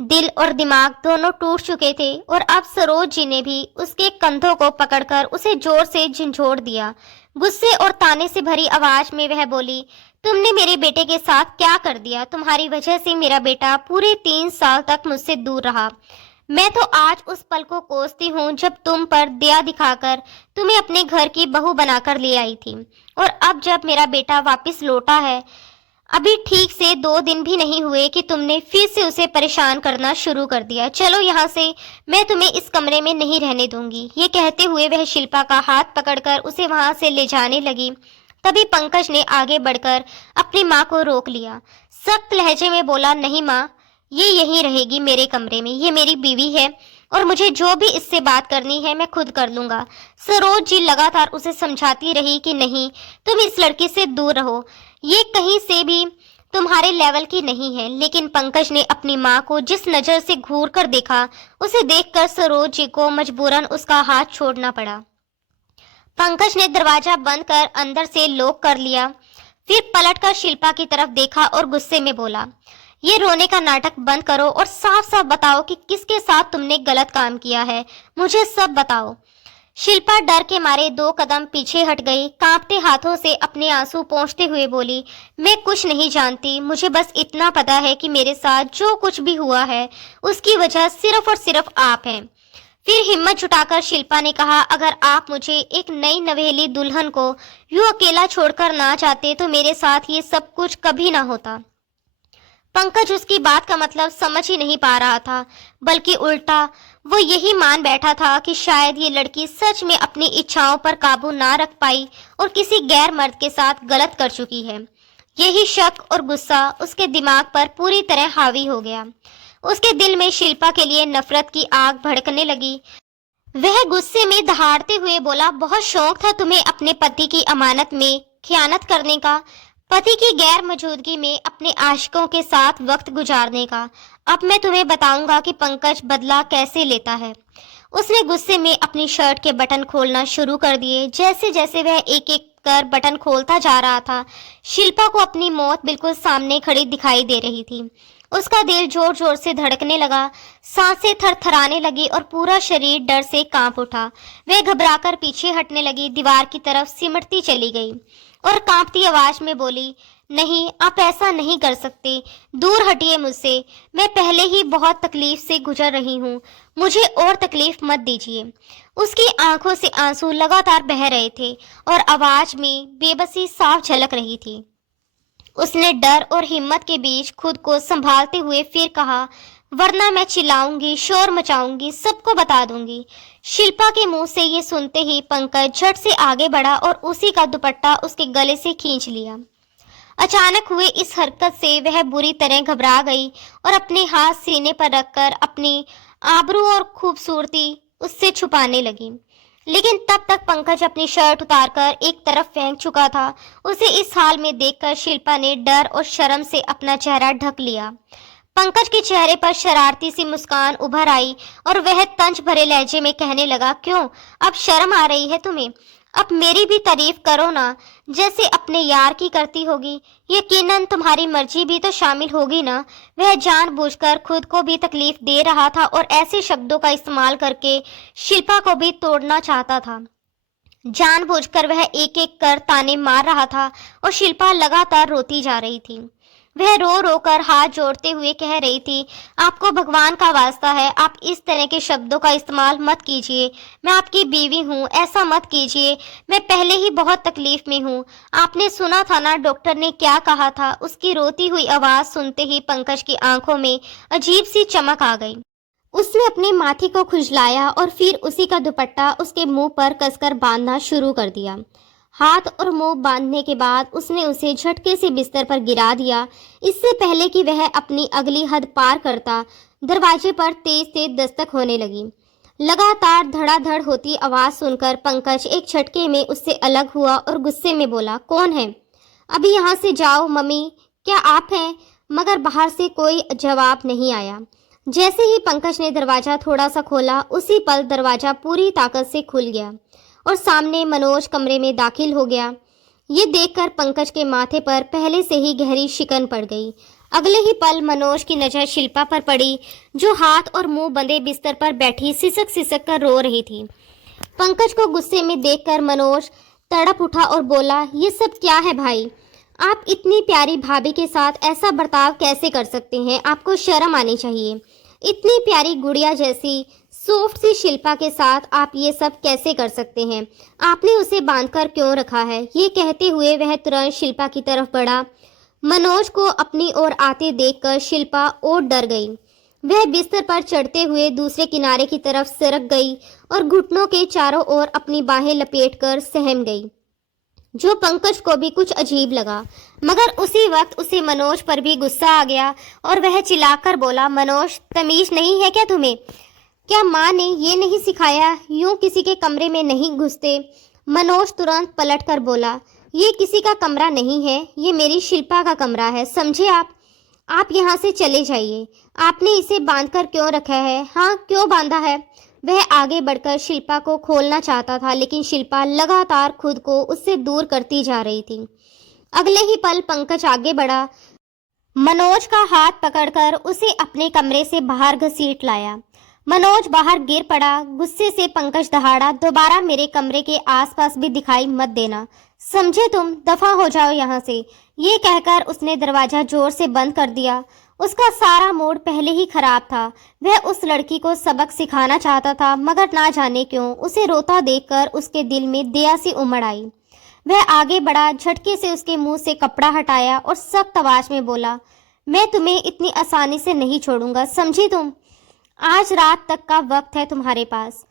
दिल और दिमाग दोनों टूट चुके थे और अब सरोज जी ने भी उसके कंधों को पकड़कर उसे जोर से झंझोड़ दिया। गुस्से और ताने से भरी आवाज में वह बोली, तुमने मेरे बेटे के साथ क्या कर दिया? तुम्हारी वजह से मेरा बेटा पूरे 3 साल तक मुझसे दूर रहा। मैं तो आज उस पल को कोसती हूँ जब तुम पर दया दिखाकर तुम्हें अपने घर की बहू बनाकर ले आई थी, और अब जब मेरा बेटा वापस लौटा है, अभी ठीक से 2 दिन भी नहीं हुए कि तुमने फिर से उसे परेशान करना शुरू कर दिया। चलो यहाँ से, मैं तुम्हें इस कमरे में नहीं रहने दूंगी। ये कहते हुए वह शिल्पा का हाथ पकड़कर उसे वहां से ले जाने लगी। तभी पंकज ने आगे बढ़कर अपनी माँ को रोक लिया। सख्त लहजे में बोला, नहीं माँ, ये यहीं रहेगी मेरे कमरे में। ये मेरी बीवी है और मुझे जो भी इससे बात करनी है मैं खुद कर लूंगा। सरोज जी लगातार उसे समझाती रही कि नहीं, तुम इस लड़की से दूर रहो, ये कहीं से भी तुम्हारे लेवल की नहीं है। लेकिन पंकज ने अपनी माँ को जिस नजर से घूर कर देखा, उसे देखकर सरोज जी को मजबूरन उसका हाथ छोड़ना पड़ा। पंकज ने दरवाजा बंद कर अंदर से लॉक कर लिया, फिर पलटकर शिल्पा की तरफ देखा और गुस्से में बोला, ये रोने का नाटक बंद करो और साफ साफ बताओ कि किसके साथ तुमने गलत काम किया है। मुझे सब बताओ। शिल्पा डर के मारे 2 कदम पीछे हट गई। कांपते हाथों से अपने आंसू पोंछते हुए बोली, मैं कुछ नहीं जानती। मुझे बस इतना पता है कि मेरे साथ जो कुछ भी हुआ है उसकी वजह सिर्फ और सिर्फ आप हैं। फिर हिम्मत जुटाकर शिल्पा ने कहा, अगर आप मुझे एक नई नवेली दुल्हन को यूं अकेला छोड़कर ना चाहते तो मेरे साथ ये सब कुछ कभी ना होता। पंकज उसकी बात का मतलब समझ ही नहीं पा रहा था, बल्कि उल्टा वो यही मान बैठा था कि शायद ये लड़की सच में अपनी इच्छाओं पर काबू ना रख पाई और किसी गैर मर्द के साथ गलत कर चुकी है। यही शक और गुस्सा उसके दिमाग पर पूरी तरह हावी हो गया। उसके दिल में शिल्पा के लिए नफरत की आग भड़कने लगी। वह गुस्से में दहाड़ते हुए बोला, बहुत शौक था तुम्हें अपने पति की अमानत में खयानत करने का, पति की गैर मौजूदगी में अपने आशिकों के साथ वक्त गुजारने का। अब मैं तुम्हें बताऊंगा कि पंकज बदला कैसे लेता है। उसने गुस्से में अपनी शर्ट के बटन खोलना शुरू कर दिए। जैसे जैसे वह एक एक कर बटन खोलता जा रहा था, शिल्पा को अपनी मौत बिल्कुल सामने खड़ी दिखाई दे रही थी। उसका दिल जोर जोर से धड़कने लगा, सांसें थरथराने लगी और पूरा शरीर डर से कांप उठा। वह घबराकर पीछे हटने लगी, दीवार की तरफ सिमटती चली गई और कांपती आवाज में बोली, नहीं, आप ऐसा नहीं कर सकते, दूर हटिए मुझसे। मैं पहले ही बहुत तकलीफ से गुजर रही हूँ, मुझे और तकलीफ मत दीजिए। उसकी आंखों से आंसू लगातार बह रहे थे और आवाज में बेबसी साफ झलक रही थी। उसने डर और हिम्मत के बीच खुद को संभालते हुए फिर कहा, वरना मैं चिल्लाऊंगी, शोर मचाऊंगी, सबको बता दूंगी। शिल्पा के मुंह से ये सुनते ही पंकज झट से आगे बढ़ा और उसी का दुपट्टा उसके गले से खींच लिया। अचानक हुए इस हरकत से वह बुरी तरह घबरा गई और अपने हाथ सीने पर रखकर अपनी आबरू और खूबसूरती उससे छुपाने लगी। लेकिन तब तक पंकज अपनी शर्ट उतारकर एक तरफ फेंक चुका था। उसे इस हाल में देखकर शिल्पा ने डर और शर्म से अपना चेहरा ढक लिया। पंकज के चेहरे पर शरारती सी मुस्कान उभर आई और वह तंज भरे लहजे में कहने लगा, क्यों, अब शर्म आ रही है तुम्हें? अब मेरी भी तारीफ करो ना, जैसे अपने यार की करती होगी। यकीनन तुम्हारी मर्जी भी तो शामिल होगी ना। वह जानबूझकर खुद को भी तकलीफ दे रहा था और ऐसे शब्दों का इस्तेमाल करके शिल्पा को भी तोड़ना चाहता था। जानबूझकर वह एक एक कर ताने मार रहा था और शिल्पा लगातार रोती जा रही थी। वह रो रो कर हाथ जोड़ते हुए कह रही थी, आपको भगवान का वास्ता है, आप इस तरह के शब्दों का इस्तेमाल मत कीजिए। मैं आपकी बीवी हूँ, ऐसा मत कीजिए। मैं पहले ही बहुत तकलीफ में हूँ। आपने सुना था ना डॉक्टर ने क्या कहा था। उसकी रोती हुई आवाज़ सुनते ही पंकज की आंखों में अजीब सी चमक आ गई। उसने अपने माथे को खुजलाया और फिर उसी का दुपट्टा उसके मुंह पर कसकर बांधना शुरू कर दिया। हाथ और मुंह बांधने के बाद उसने उसे झटके से बिस्तर पर गिरा दिया। इससे पहले कि वह अपनी अगली हद पार करता, दरवाजे पर तेज तेज दस्तक होने लगी। लगातार धड़ाधड़ होती आवाज सुनकर पंकज एक झटके में उससे अलग हुआ और गुस्से में बोला, कौन है? अभी यहाँ से जाओ। मम्मी, क्या आप हैं? मगर बाहर से कोई जवाब नहीं आया। जैसे ही पंकज ने दरवाजा थोड़ा सा खोला, उसी पल दरवाजा पूरी ताकत से खुल गया और सामने मनोज कमरे में दाखिल हो गया। ये देखकर पंकज के माथे पर पहले से ही गहरी शिकन पड़ गई। अगले ही पल मनोज की नज़र शिल्पा पर पड़ी, जो हाथ और मुंह बंधे बिस्तर पर बैठी सिसक सिसक कर रो रही थी। पंकज को गुस्से में देखकर मनोज तड़प उठा और बोला, ये सब क्या है भाई? आप इतनी प्यारी भाभी के साथ ऐसा बर्ताव कैसे कर सकते हैं? आपको शर्म आनी चाहिए। इतनी प्यारी गुड़िया जैसी सॉफ्ट सी शिल्पा के साथ आप ये सब कैसे कर सकते हैं? आपने उसे बांधकर क्यों रखा है? ये कहते हुए वह तुरंत शिल्पा की तरफ बढ़ा। मनोज को अपनी ओर आते देखकर शिल्पा और डर गई। वह बिस्तर पर चढ़ते हुए दूसरे किनारे की तरफ सरक गई और घुटनों के चारों ओर अपनी बाहें लपेटकर सहम गई, जो पंकज को भी कुछ अजीब लगा। मगर उसी वक्त उसे मनोज पर भी गुस्सा आ गया और वह चिल्लाकर बोला, मनोज, तमीज नहीं है क्या तुम्हें? क्या माँ ने ये नहीं सिखाया यूं किसी के कमरे में नहीं घुसते? मनोज तुरंत पलटकर बोला, ये किसी का कमरा नहीं है, ये मेरी शिल्पा का कमरा है, समझे आप यहाँ से चले जाइए। आपने इसे बांधकर क्यों रखा है? हाँ, क्यों बांधा है? वह आगे बढ़कर शिल्पा को खोलना चाहता था, लेकिन शिल्पा लगातार खुद को उससे दूर करती जा रही थी। अगले ही पल पंकज आगे बढ़ा, मनोज का हाथ पकड़कर उसे अपने कमरे से बाहर घसीट लाया। मनोज बाहर गिर पड़ा। गुस्से से पंकज दहाड़ा, दोबारा मेरे कमरे के आसपास भी दिखाई मत देना, समझे तुम? दफा हो जाओ यहाँ से। ये कहकर उसने दरवाजा जोर से बंद कर दिया। उसका सारा मूड पहले ही खराब था। वह उस लड़की को सबक सिखाना चाहता था, मगर ना जाने क्यों उसे रोता देखकर उसके दिल में दया सी उमड़ आई। वह आगे बढ़ा, झटके से उसके मुंह से कपड़ा हटाया और सख्त आवाज में बोला, मैं तुम्हें इतनी आसानी से नहीं छोड़ूंगा, समझी तुम? आज रात तक का वक्त है तुम्हारे पास।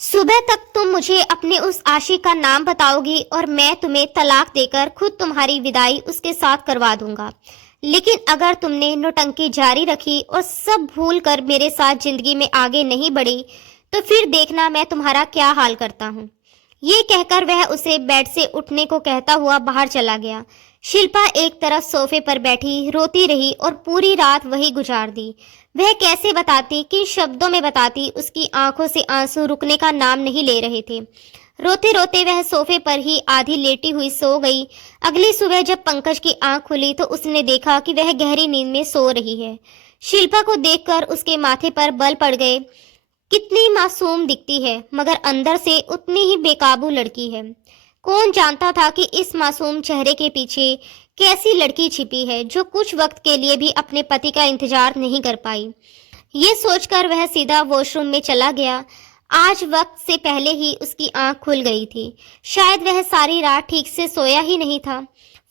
सुबह तक तुम मुझे अपने उस आशिक का नाम बताओगी और मैं तुम्हें तलाक देकर खुद तुम्हारी विदाई उसके साथ करवा दूंगा। लेकिन अगर तुमने नौटंकी जारी रखी और सब भूल कर मेरे साथ जिंदगी में आगे नहीं बढ़ी, तो फिर देखना मैं तुम्हारा क्या हाल करता हूँ। ये कहकर वह उसे बेड से उठने को कहता हुआ बाहर चला गया। शिल्पा एक तरफ सोफे पर बैठी रोती रही और पूरी रात वही गुजार दी। वह कैसे बताती, किन शब्दों में बताती? उसकी आंखों से आंसू रुकने का नाम नहीं ले रहे थे। रोते रोते वह सोफे पर ही आधी लेटी हुई सो गई। अगली सुबह जब पंकज की आंख खुली तो उसने देखा कि वह गहरी नींद में सो रही है। शिल्पा को देखकर उसके माथे पर बल पड़ गए। कितनी मासूम दिखती है, मगर अंदर से उतनी ही बेकाबू लड़की है। कौन जानता था कि इस मासूम चेहरे के पीछे कैसी लड़की छिपी है, जो कुछ वक्त के लिए भी अपने पति का इंतजार नहीं कर पाई। ये सोचकर वह सीधा वॉशरूम में चला गया। आज वक्त से पहले ही उसकी आंख खुल गई थी। शायद वह सारी रात ठीक से सोया ही नहीं था।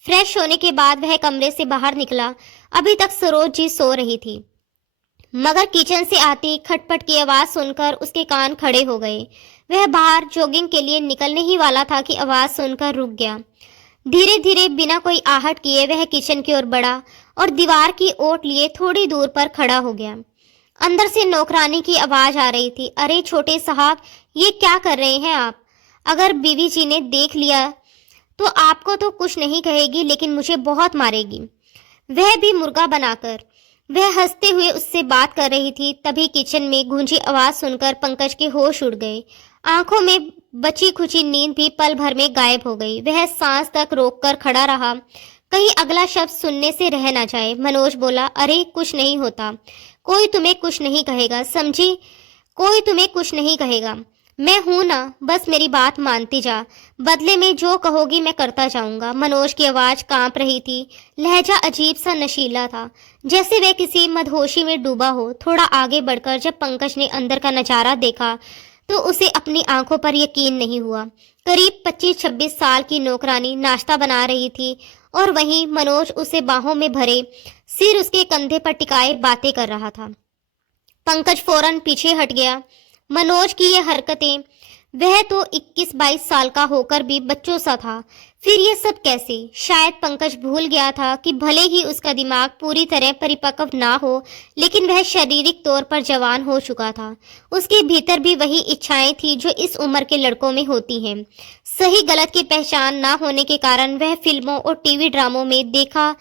फ्रेश होने के बाद वह कमरे से बाहर निकला। अभी तक सरोज जी सो रही थी, मगर किचन से आती खटपट की आवाज सुनकर उसके कान खड़े हो गए। वह बाहर जॉगिंग के लिए निकलने ही वाला था कि आवाज सुनकर रुक गया। धीरे धीरे बिना कोई आहट किए वह किचन की ओर बढ़ा और दीवार की ओट लिए थोड़ी दूर पर खड़ा हो गया। अंदर से नौकरानी की आवाज आ रही थी, अरे छोटे साहब, ये क्या कर रहे हैं आप? अगर बीवी जी ने देख लिया तो आपको तो कुछ नहीं कहेगी, लेकिन मुझे बहुत मारेगी, वह भी मुर्गा बनाकर। वह हंसते हुए उससे बात कर रही थी। तभी किचन में गूंजी आवाज सुनकर पंकज के होश उड़ गए। आंखों में बची खुची नींद भी पल भर में गायब हो गई। वह सांस तक रोककर खड़ा रहा, कहीं अगला शब्द सुनने से रह ना जाए। मनोज बोला, अरे कुछ नहीं होता, कोई तुम्हें कुछ नहीं कहेगा, समझी? कोई तुम्हें कुछ नहीं कहेगा, मैं हूं ना, बस मेरी बात मानती जा, बदले में जो कहोगी मैं करता जाऊंगा। मनोज की आवाज कांप रही थी, लहजा अजीब सा नशीला था, जैसे वह किसी मदहोशी में डूबा हो। थोड़ा आगे बढ़कर जब पंकज ने अंदर का नजारा देखा तो उसे अपनी आंखों पर यकीन नहीं हुआ। करीब 25-26 साल की नौकरानी नाश्ता बना रही थी और वहीं मनोज उसे बाहों में भरे, सिर उसके कंधे पर टिकाए बातें कर रहा था। पंकज फौरन पीछे हट गया। मनोज की ये हरकतें, वह तो 21-22 साल का होकर भी बच्चों सा था, फिर ये सब कैसे? शायद पंकज भूल गया था कि भले ही उसका दिमाग पूरी तरह परिपक्व ना हो, लेकिन वह शारीरिक तौर पर जवान हो चुका था। उसके भीतर भी वही इच्छाएं थी जो इस उम्र के लड़कों में होती हैं। सही गलत की पहचान ना होने के कारण वह फिल्मों और टीवी ड्रामों में देखा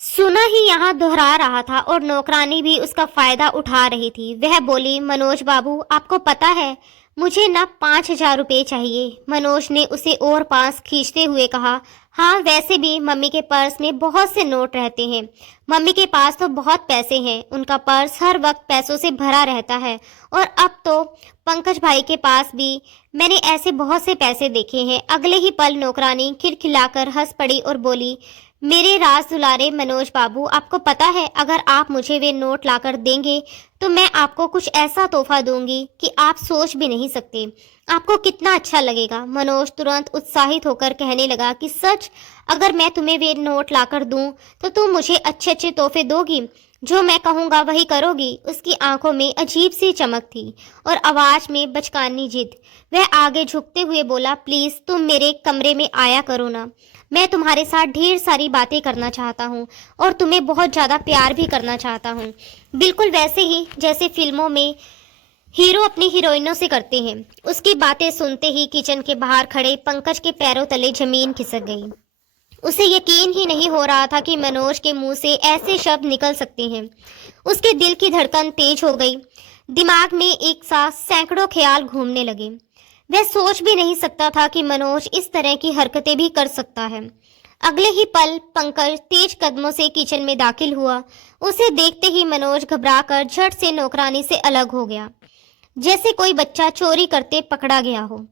सुना ही यहाँ दोहरा रहा था और नौकरानी भी उसका फायदा उठा रही थी। वह बोली, मनोज बाबू, आपको पता है मुझे ना 5,000 रुपये चाहिए। मनोज ने उसे और पास खींचते हुए कहा, हाँ वैसे भी मम्मी के पर्स में बहुत से नोट रहते हैं, मम्मी के पास तो बहुत पैसे हैं, उनका पर्स हर वक्त पैसों से भरा रहता है। और अब तो पंकज भाई के पास भी मैंने ऐसे बहुत से पैसे देखे हैं। अगले ही पल नौकरानी खिलखिलाकर हंस पड़ी और बोली, मेरे राज दुलारे मनोज बाबू, आपको पता है अगर आप मुझे वे नोट लाकर देंगे तो मैं आपको कुछ ऐसा तोहफा दूंगी कि आप सोच भी नहीं सकते। आपको कितना अच्छा लगेगा। मनोज तुरंत उत्साहित होकर कहने लगा कि सच, अगर मैं तुम्हें वे नोट लाकर दूं तो तुम मुझे अच्छे अच्छे तोहफे दोगी, जो मैं कहूँगा वही करोगी। उसकी आंखों में अजीब सी चमक थी और आवाज में बचकानी जिद। वह आगे झुकते हुए बोला, प्लीज तुम मेरे कमरे में आया करो ना, मैं तुम्हारे साथ ढेर सारी बातें करना चाहता हूँ और तुम्हें बहुत ज़्यादा प्यार भी करना चाहता हूँ, बिल्कुल वैसे ही जैसे फिल्मों में हीरो अपनी हीरोइनों से करते हैं। उसकी बातें सुनते ही किचन के बाहर खड़े पंकज के पैरों तले जमीन खिसक गई। उसे यकीन ही नहीं हो रहा था कि मनोज के मुंह से ऐसे शब्द निकल सकते हैं। उसके दिल की धड़कन तेज हो गई, दिमाग में एक साथ सैकड़ों ख्याल घूमने लगे। वह सोच भी नहीं सकता था कि मनोज इस तरह की हरकतें भी कर सकता है। अगले ही पल पंकज तेज कदमों से किचन में दाखिल हुआ। उसे देखते ही मनोज घबराकर झट से नौकरानी से अलग हो गया, जैसे कोई बच्चा चोरी करते पकड़ा गया हो।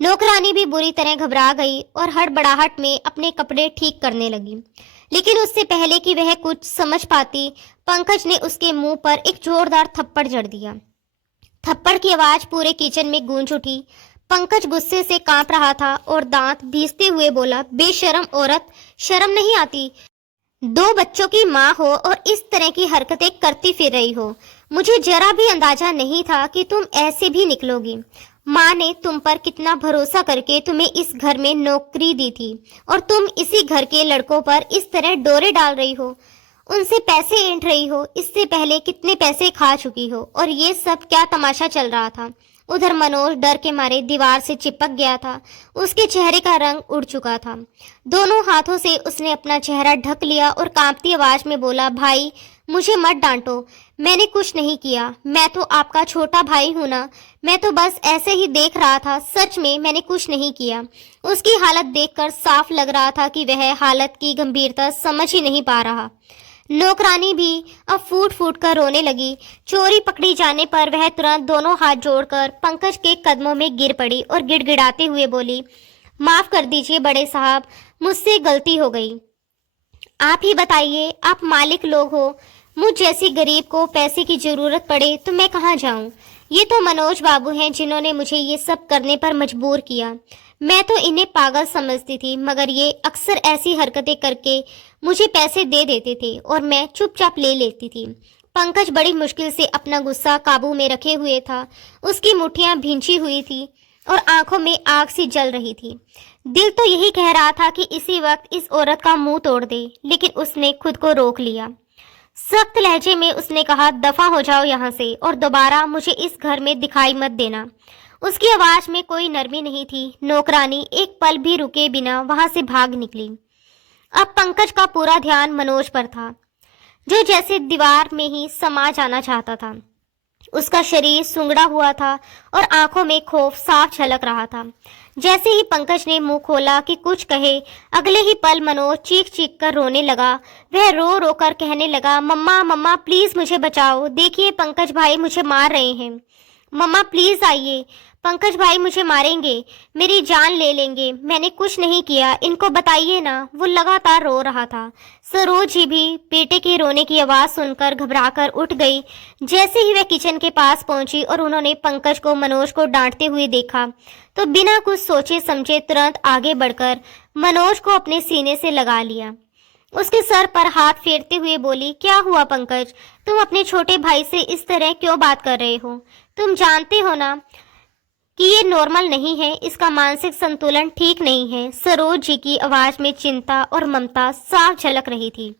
नौकरानी भी बुरी तरह घबरा गई और हड़बड़ाहट में अपने कपड़े ठीक करने लगी, लेकिन उससे पहले कि वह कुछ समझ पाती, पंकज ने उसके मुंह पर एक जोरदार थप्पड़ जड़ दिया। थप्पड़ की आवाज पूरे किचन में गूंज उठी। पंकज गुस्से से कांप रहा था और दांत भींचते हुए बोला, बेशरम औरत, शर्म नहीं आती? 2 बच्चों की माँ हो और इस तरह की हरकतें करती फिर रही हो। मुझे जरा भी अंदाजा नहीं था कि तुम ऐसे भी निकलोगी। माँ ने तुम पर कितना भरोसा करके तुम्हें इस घर में नौकरी दी थी और तुम इसी घर के लड़कों पर इस तरह डोरे डाल रही हो, उनसे पैसे ऐंठ रही हो। इससे पहले कितने पैसे खा चुकी हो, और ये सब क्या तमाशा चल रहा था? उधर मनोज डर के मारे दीवार से चिपक गया था। उसके चेहरे का रंग उड़ चुका था। दोनों हाथों से उसने अपना चेहरा ढक लिया और कांपती आवाज में बोला, भाई मुझे मत डांटो, मैंने कुछ नहीं किया, मैं तो आपका छोटा भाई हूं ना, मैं तो बस ऐसे ही देख रहा था, सच में मैंने कुछ नहीं किया। उसकी हालत देखकर साफ लग रहा था कि वह हालत की गंभीरता समझ ही नहीं पा रहा। नौकरानी भी अब फूट फूट कर रोने लगी। चोरी पकड़ी जाने पर वह तुरंत दोनों हाथ जोड़कर पंकज के कदमों में गिर पड़ी और गिड़गिड़ाते हुए बोली, माफ कर दीजिए बड़े साहब, मुझसे गलती हो गई। आप ही बताइए, आप मालिक लोग हो, मुझ जैसी गरीब को पैसे की जरूरत पड़े तो मैं कहाँ जाऊं? ये तो मनोज बाबू हैं जिन्होंने मुझे ये सब करने पर मजबूर किया। मैं तो इन्हें पागल समझती थी, मगर ये अक्सर ऐसी हरकतें करके मुझे पैसे दे देते थे और मैं चुपचाप ले लेती थी। पंकज बड़ी मुश्किल से अपना गुस्सा काबू में रखे हुए था। उसकी मुट्ठियां भींची हुई थी और आंखों में आग सी जल रही थी। दिल तो यही कह रहा था कि इसी वक्त इस औरत का मुंह तोड़ दे, लेकिन उसने खुद को रोक लिया। सख्त लहजे में उसने कहा, दफा हो जाओ यहाँ से और दोबारा मुझे इस घर में दिखाई मत देना। उसकी आवाज में कोई नरमी नहीं थी। नौकरानी एक पल भी रुके बिना वहां से भाग निकली। अब पंकज का पूरा ध्यान मनोज पर था, जो जैसे दीवार में ही समा जाना चाहता था। उसका शरीर सुंगड़ा हुआ था और आंखों में खौफ साफ झलक रहा था। जैसे ही पंकज ने मुंह खोला कि कुछ कहे, अगले ही पल मनोज चीख चीख कर रोने लगा। वह रो रो कर कहने लगा, मम्मा मम्मा प्लीज मुझे बचाओ, देखिए पंकज भाई मुझे मार रहे हैं, मम्मा प्लीज आइए, पंकज भाई मुझे मारेंगे, मेरी जान ले लेंगे, मैंने कुछ नहीं किया, इनको बताइए ना। वो लगातार रो रहा था। सरोज जी भी बेटे के रोने की आवाज़ सुनकर घबराकर उठ गई। जैसे ही वह किचन के पास पहुंची और उन्होंने पंकज को मनोज को डांटते हुए देखा तो बिना कुछ सोचे समझे तुरंत आगे बढ़कर मनोज को अपने सीने से लगा लिया। उसके सर पर हाथ फेरते हुए बोली, क्या हुआ पंकज, तुम अपने छोटे भाई से इस तरह क्यों बात कर रहे हो? तुम जानते हो ना कि ये नॉर्मल नहीं है, इसका मानसिक संतुलन ठीक नहीं है। सरोज जी की आवाज में चिंता और ममता साफ झलक रही थी।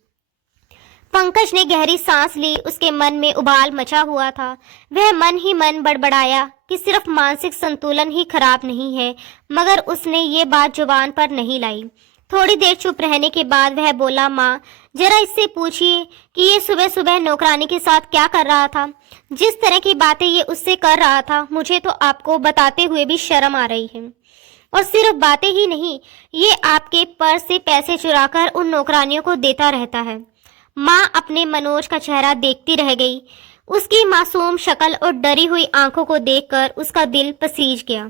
पंकज ने गहरी सांस ली। उसके मन में उबाल मचा हुआ था। वह मन ही मन बड़बड़ाया कि सिर्फ मानसिक संतुलन ही खराब नहीं है, मगर उसने ये बात जुबान पर नहीं लाई। थोड़ी देर चुप रहने के बाद वह बोला, माँ जरा इससे पूछिए कि ये सुबह सुबह नौकरानी के साथ क्या कर रहा था। जिस तरह की बातें ये उससे कर रहा था, मुझे तो आपको बताते हुए भी शर्म आ रही है। और सिर्फ बातें ही नहीं, ये आपके पर्स से पैसे चुराकर उन नौकरानियों को देता रहता है। माँ अपने मनोज का चेहरा देखती रह गई। उसकी मासूम शक्ल और डरी हुई आंखों को देखकर उसका दिल पसीज गया।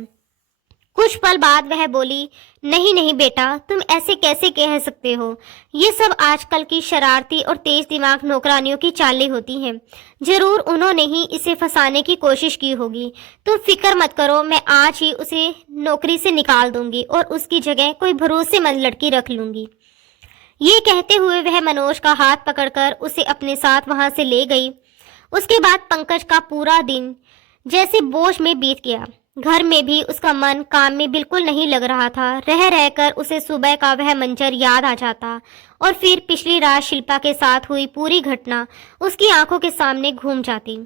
कुछ पल बाद वह बोली, नहीं नहीं बेटा, तुम ऐसे कैसे कह सकते हो? ये सब आजकल की शरारती और तेज दिमाग नौकरानियों की चालें होती हैं। जरूर उन्होंने ही इसे फंसाने की कोशिश की होगी। तुम फिक्र मत करो, मैं आज ही उसे नौकरी से निकाल दूंगी और उसकी जगह कोई भरोसेमंद लड़की रख लूंगी। ये कहते हुए वह मनोज का हाथ पकड़कर उसे अपने साथ वहां से ले गई। उसके बाद पंकज का पूरा दिन जैसे बोझ में बीत गया। घर में भी उसका मन काम में बिल्कुल नहीं लग रहा था। रह रहकर उसे सुबह का वह मंजर याद आ जाता और फिर पिछली रात शिल्पा के साथ हुई पूरी घटना उसकी आंखों के सामने घूम जाती।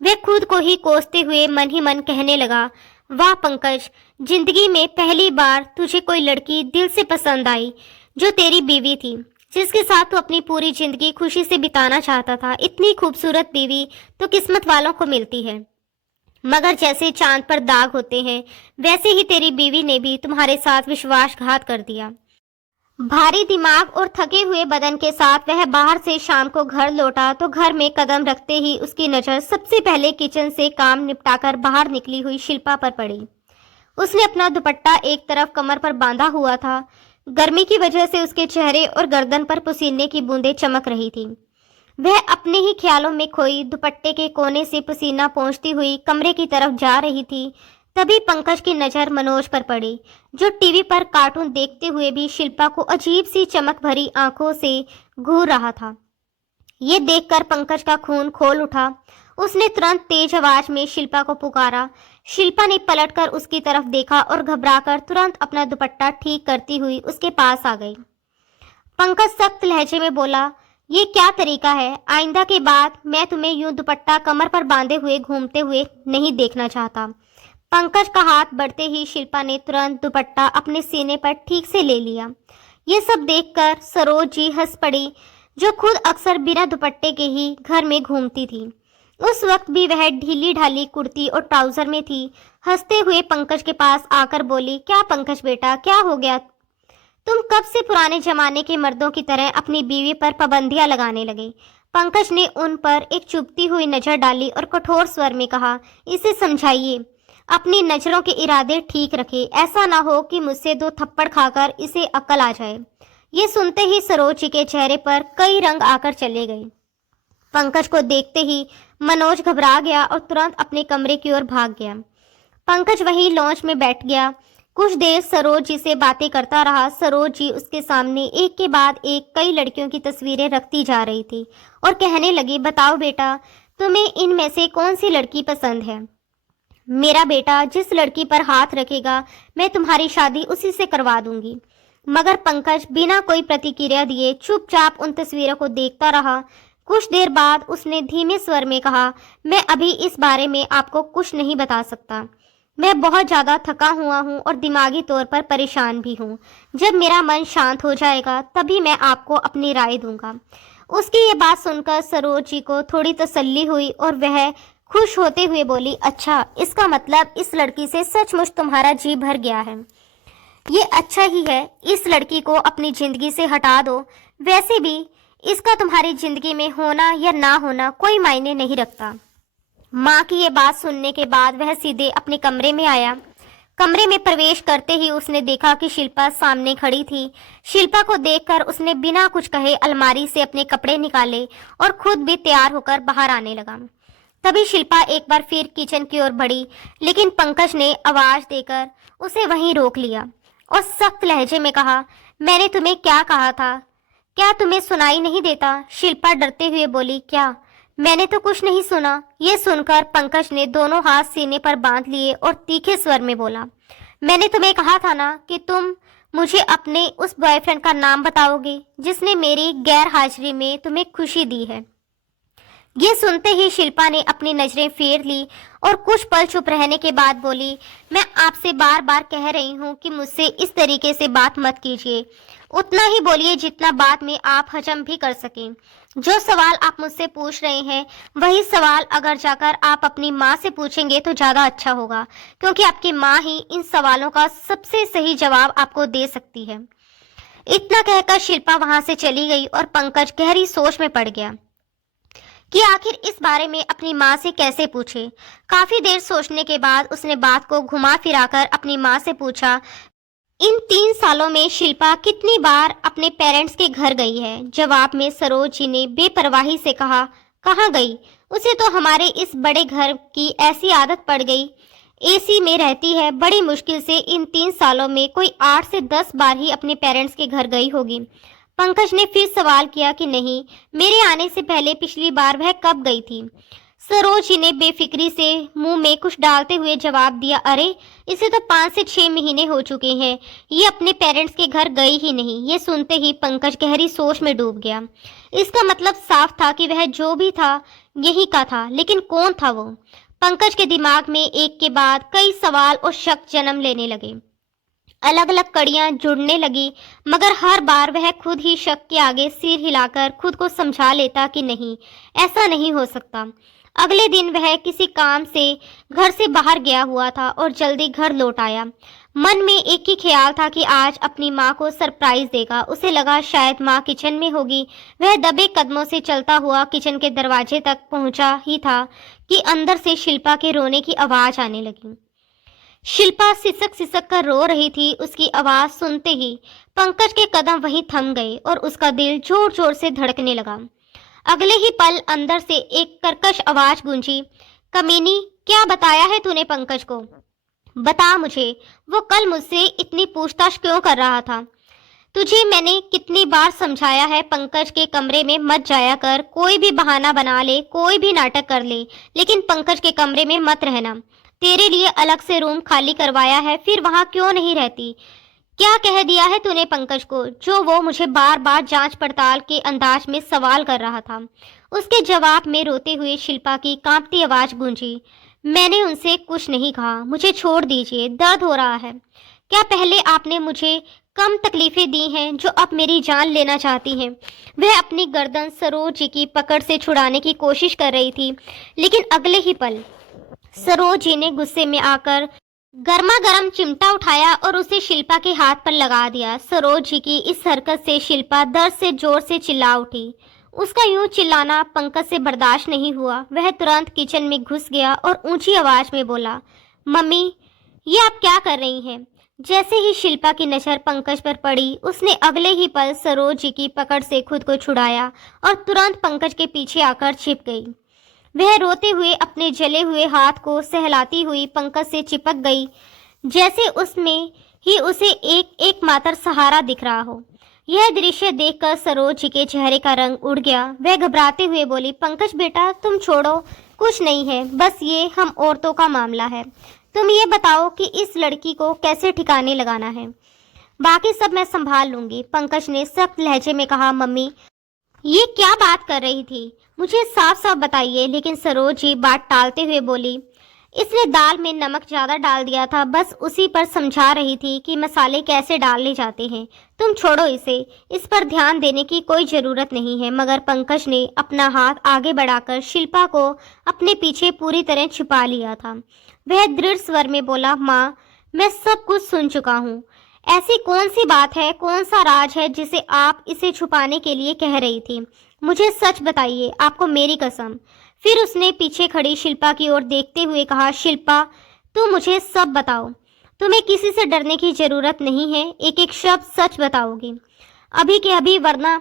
वह खुद को ही कोसते हुए मन ही मन कहने लगा, वाह पंकज, जिंदगी में पहली बार तुझे कोई लड़की दिल से पसंद आई जो तेरी बीवी थी, जिसके साथ तू अपनी पूरी जिंदगी खुशी से बिताना चाहता था। इतनी खूबसूरत बीवी तो किस्मत वालों को मिलती है, मगर जैसे चांद पर दाग होते हैं वैसे ही तेरी बीवी ने भी तुम्हारे साथ विश्वासघात कर दिया। भारी दिमाग और थके हुए बदन के साथ वह बाहर से शाम को घर लौटा तो घर में कदम रखते ही उसकी नज़र सबसे पहले किचन से काम निपटाकर बाहर निकली हुई शिल्पा पर पड़ी। उसने अपना दुपट्टा एक तरफ कमर पर बांधा हुआ था। गर्मी की वजह से उसके चेहरे और गर्दन पर पसीने की बूंदें चमक रही थी। वह अपने ही ख्यालों में खोई दुपट्टे के कोने से पसीना पोंछती हुई कमरे की तरफ जा रही थी। तभी पंकज की नज़र मनोज पर पड़ी, जो टीवी पर कार्टून देखते हुए भी शिल्पा को अजीब सी चमक भरी आंखों से घूर रहा था। ये देखकर पंकज का खून खोल उठा। उसने तुरंत तेज आवाज में शिल्पा को पुकारा। शिल्पा ने पलटकर उसकी तरफ देखा और घबराकर तुरंत अपना दुपट्टा ठीक करती हुई उसके पास आ गई। पंकज सख्त लहजे में बोला, ये क्या तरीका है? आइंदा के बाद मैं तुम्हें यूं दुपट्टा कमर पर बांधे हुए घूमते हुए नहीं देखना चाहता। पंकज का हाथ बढ़ते ही शिल्पा ने तुरंत दुपट्टा अपने सीने पर ठीक से ले लिया। ये सब देखकर सरोज जी हंस पड़ी, जो खुद अक्सर बिना दुपट्टे के ही घर में घूमती थी। उस वक्त भी वह ढीली ढाली कुर्ती और ट्राउजर में थी। हंसते हुए पंकज के पास आकर बोली, क्या पंकज बेटा, क्या हो गया? तुम कब से पुराने जमाने के मर्दों की तरह अपनी बीवी पर पाबंदियां लगाने लगे? पंकज ने उन पर एक चुभती हुई नजर डाली और कठोर स्वर में कहा, इसे समझाइए, अपनी नजरों के इरादे ठीक रखे, ऐसा ना हो कि मुझसे दो थप्पड़ खाकर इसे अक्ल आ जाए। ये सुनते ही सरोज जी के चेहरे पर कई रंग आकर चले गए। पंकज को देखते ही मनोज घबरा गया और तुरंत अपने कमरे की ओर भाग गया। पंकज वहीं लॉन्च में बैठ गया। कुछ देर सरोज जी से बातें करता रहा। सरोज जी उसके सामने एक के बाद एक कई लड़कियों की तस्वीरें रखती जा रही थी और कहने लगी, बताओ बेटा, तुम्हें इनमें से कौन सी लड़की पसंद है? मेरा बेटा जिस लड़की पर हाथ रखेगा मैं तुम्हारी शादी उसी से करवा दूंगी। मगर पंकज बिना कोई प्रतिक्रिया दिए चुपचाप उन तस्वीरों को देखता रहा। कुछ देर बाद उसने धीमे स्वर में कहा, मैं अभी इस बारे में आपको कुछ नहीं बता सकता। मैं बहुत ज़्यादा थका हुआ हूँ और दिमागी तौर पर परेशान भी हूँ। जब मेरा मन शांत हो जाएगा तभी मैं आपको अपनी राय दूंगा। उसकी ये बात सुनकर सरोज जी को थोड़ी तसल्ली हुई और वह खुश होते हुए बोली, अच्छा, इसका मतलब इस लड़की से सचमुच तुम्हारा जी भर गया है। ये अच्छा ही है, इस लड़की को अपनी जिंदगी से हटा दो। वैसे भी इसका तुम्हारी जिंदगी में होना या ना होना कोई मायने नहीं रखता। माँ की ये बात सुनने के बाद वह सीधे अपने कमरे में आया। कमरे में प्रवेश करते ही उसने देखा कि शिल्पा सामने खड़ी थी। शिल्पा को देखकर उसने बिना कुछ कहे अलमारी से अपने कपड़े निकाले और खुद भी तैयार होकर बाहर आने लगा। तभी शिल्पा एक बार फिर किचन की ओर बढ़ी, लेकिन पंकज ने आवाज देकर उसे वहीं रोक लिया और सख्त लहजे में कहा, मैंने तुम्हें क्या कहा था? क्या तुम्हें सुनाई नहीं देता? शिल्पा डरते हुए बोली, क्या? मैंने तो कुछ नहीं सुना। ये सुनकर पंकज ने दोनों हाथ सीने पर बांध लिए और तीखे स्वर में बोला, मैंने तुम्हें कहा था ना कि तुम मुझे अपने उस बॉयफ्रेंड का नाम बताओगे जिसने मेरी गैर हाजिरी में तुम्हें खुशी दी है। ये सुनते ही शिल्पा ने अपनी नजरें फेर ली और कुछ पल चुप रहने के बाद बोली, मैं आपसे बार बार कह रही हूँ कि मुझसे इस तरीके से बात मत कीजिए। उतना ही बोलिए जितना बात में आप हजम भी कर सकें। जो सवाल आप मुझसे पूछ रहे हैं वही सवाल अगर जाकर आप अपनी माँ से पूछेंगे तो ज़्यादा अच्छा होगा, क्योंकि आपकी माँ ही इन सवालों का सबसे सही जवाब आपको दे सकती है। इतना कहकर शिल्पा वहां से चली गई और पंकज गहरी सोच में पड़ गया कि आखिर इस बारे में अपनी माँ से कैसे पूछे। काफी देर सोचने के बाद उसने बात को घुमा फिराकर अपनी माँ से पूछा, इन 3 सालों में शिल्पा कितनी बार अपने पेरेंट्स के घर गई है? जवाब में सरोज जी ने बेपरवाही से कहा, कहाँ गई? उसे तो हमारे इस बड़े घर की ऐसी आदत पड़ गई, एसी में रहती है। बड़ी मुश्किल से इन 3 सालों में कोई 8 से 10 बार ही अपने पेरेंट्स के घर गई होगी। पंकज ने फिर सवाल किया कि नहीं, मेरे आने से पहले पिछली बार वह कब गई थी? सरोज जी ने बेफिक्री से मुंह में कुछ डालते हुए जवाब दिया, अरे इसे तो 5 से 6 महीने हो चुके हैं, ये अपने पेरेंट्स के घर गई ही नहीं। ये सुनते ही पंकज गहरी सोच में डूब गया। इसका मतलब साफ था कि वह जो भी था यही का था, लेकिन कौन था वो? पंकज के दिमाग में एक के बाद कई सवाल और शक जन्म लेने लगे। अलग अलग कड़ियां जुड़ने लगी, मगर हर बार वह खुद ही शक के आगे सिर हिलाकर खुद को समझा लेता कि नहीं, ऐसा नहीं हो सकता। अगले दिन वह किसी काम से घर से बाहर गया हुआ था और जल्दी घर लौट आया। मन में एक ही ख्याल था कि आज अपनी माँ को सरप्राइज देगा। उसे लगा शायद माँ किचन में होगी। वह दबे कदमों से चलता हुआ किचन के दरवाजे तक पहुंचा ही था कि अंदर से शिल्पा के रोने की आवाज आने लगी। शिल्पा सिसक सिसक कर रो रही थी। उसकी आवाज सुनते ही पंकज के कदम वहीं थम गए और उसका दिल जोर जोर से धड़कने लगा। अगले ही पल अंदर से एक कर्कश आवाज गूंजी, कमीनी, क्या बताया है तूने पंकज को? बता मुझे, वो कल मुझसे इतनी पूछताछ क्यों कर रहा था? तुझे मैंने कितनी बार समझाया है पंकज के कमरे में मत जाया कर। कोई भी बहाना बना ले, कोई भी नाटक कर ले, लेकिन पंकज के कमरे में मत रहना। तेरे लिए अलग से रूम खाली करवाया है, फिर वहां क्यों नहीं रहती? क्या कह दिया है तूने पंकज को, जो वो मुझे बार बार जांच पड़ताल के अंदाज में सवाल कर रहा था? उसके जवाब में रोते हुए शिल्पा की कांपती आवाज गूंजी, मैंने उनसे कुछ नहीं कहा, मुझे छोड़ दीजिए, दर्द हो रहा है। क्या पहले आपने मुझे कम तकलीफें दी हैं जो अब मेरी जान लेना चाहती हैं? वह अपनी गर्दन सरोज जी की पकड़ से छुड़ाने की कोशिश कर रही थी, लेकिन अगले ही पल सरोज जी ने गुस्से में आकर गर्मा गर्म चिमटा उठाया और उसे शिल्पा के हाथ पर लगा दिया। सरोज जी की इस हरकत से शिल्पा दर्द से जोर से चिल्ला उठी। उसका यूं चिल्लाना पंकज से बर्दाश्त नहीं हुआ। वह तुरंत किचन में घुस गया और ऊंची आवाज में बोला, मम्मी, ये आप क्या कर रही हैं? जैसे ही शिल्पा की नजर पंकज पर पड़ी, उसने अगले ही पल सरोज जी की पकड़ से खुद को छुड़ाया और तुरंत पंकज के पीछे आकर छिप गई। वह रोते हुए अपने जले हुए हाथ को सहलाती हुई पंकज से चिपक गई, जैसे उसमें ही उसे एक मात्र सहारा दिख रहा हो। यह दृश्य देखकर सरोज जी के चेहरे का रंग उड़ गया। वह घबराते हुए बोली, पंकज बेटा, तुम छोड़ो, कुछ नहीं है, बस ये हम औरतों का मामला है। तुम ये बताओ कि इस लड़की को कैसे ठिकाने लगाना है, बाकी सब मैं संभाल लूंगी। पंकज ने सख्त लहजे में कहा, मम्मी, ये क्या बात कर रही थी, मुझे साफ साफ बताइए। लेकिन सरोज जी बात टालते हुए बोली, इसने दाल में नमक ज़्यादा डाल दिया था, बस उसी पर समझा रही थी कि मसाले कैसे डालने जाते हैं। तुम छोड़ो इसे, इस पर ध्यान देने की कोई जरूरत नहीं है। मगर पंकज ने अपना हाथ आगे बढ़ाकर शिल्पा को अपने पीछे पूरी तरह छिपा लिया था। वह दृढ़ स्वर में बोला, माँ, मैं सब कुछ सुन चुका हूँ। ऐसी कौन सी बात है, कौन सा राज है जिसे आप इसे छुपाने के लिए कह रही थी? मुझे सच बताइए, आपको मेरी कसम। फिर उसने पीछे खड़ी शिल्पा की ओर देखते हुए कहा, शिल्पा, तुम मुझे सब बताओ। तुम्हें किसी से डरने की जरूरत नहीं है, एक एक शब्द सच बताओगी, अभी के अभी, वरना।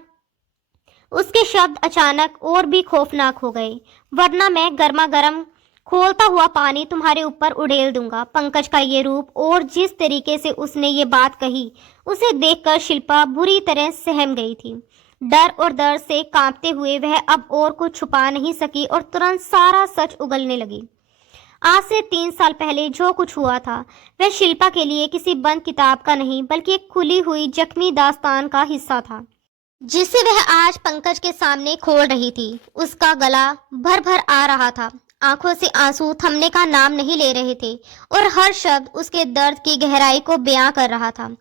उसके शब्द अचानक और भी खौफनाक हो गए। वरना मैं गर्मा गर्म खोलता हुआ पानी तुम्हारे ऊपर उड़ेल दूंगा। पंकज का ये रूप और जिस तरीके से उसने ये बात कही, उसे देखकर शिल्पा बुरी तरह सहम गई थी। डर और दर्द से कांपते हुए वह अब और कुछ छुपा नहीं सकी और तुरंत सारा सच उगलने लगी। आज से 3 साल पहले जो कुछ हुआ था, वह शिल्पा के लिए किसी बंद किताब का नहीं, बल्कि एक खुली हुई जख्मी दास्तान का हिस्सा था, जिसे वह आज पंकज के सामने खोल रही थी। उसका गला भर भर आ रहा था, आंखों से आंसू थमने का नाम नहीं ले रहे थे और हर शब्द उसके दर्द की गहराई को बयां कर रहा था।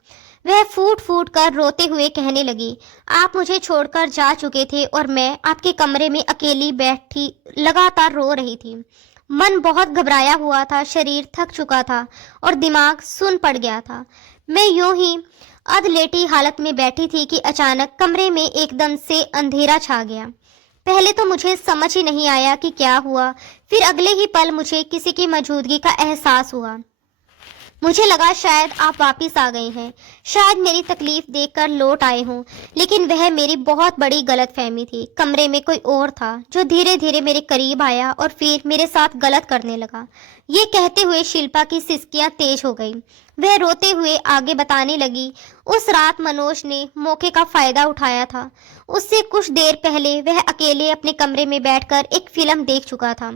वह फूट फूट कर रोते हुए कहने लगी, आप मुझे छोड़कर जा चुके थे और मैं आपके कमरे में अकेली बैठी लगातार रो रही थी। मन बहुत घबराया हुआ था, शरीर थक चुका था और दिमाग सुन पड़ गया था। मैं यूं ही अधलेटी हालत में बैठी थी कि अचानक कमरे में एकदम से अंधेरा छा गया। पहले तो मुझे समझ ही नहीं आया कि क्या हुआ, फिर अगले ही पल मुझे किसी की मौजूदगी का एहसास हुआ। मुझे लगा शायद आप वापिस आ गए हैं, शायद मेरी तकलीफ देखकर लौट आए हों, लेकिन वह मेरी बहुत बड़ी गलतफहमी थी। कमरे में कोई और था जो धीरे धीरे मेरे करीब आया और फिर मेरे साथ गलत करने लगा। ये कहते हुए शिल्पा की सिसकियां तेज हो गई। वह रोते हुए आगे बताने लगी, उस रात मनोज ने मौके का फायदा उठाया था। उससे कुछ देर पहले वह अकेले अपने कमरे में बैठकर एक फिल्म देख चुका था,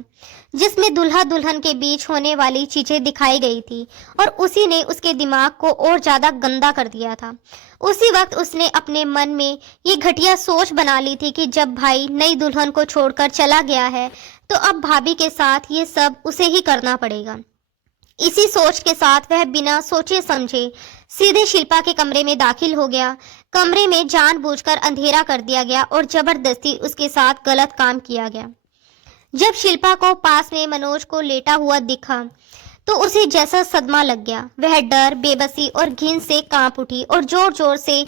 जिसमें दुल्हा दुल्हन के बीच होने वाली चीजें दिखाई गई थी और उसी ने उसके दिमाग को और ज्यादा गंदा कर दिया था। उसी वक्त उसने अपने मन में ये घटिया सोच बना ली थी कि जब भाई नई दुल्हन को छोड़कर चला गया है, तो अब भाभी के साथ ये सब उसे ही करना पड़ेगा। इसी सोच के साथ वह बिना सोचे समझे सीधे शिल्पा के कमरे में दाखिल हो गया। कमरे में जानबूझकर अंधेरा कर दिया गया और जबरदस्ती उसके साथ गलत काम किया गया। जब शिल्पा को पास में मनोज को लेटा हुआ दिखा, तो उसे जैसा सदमा लग गया। वह डर, बेबसी और घिन से कांप उठी और जोर जोर से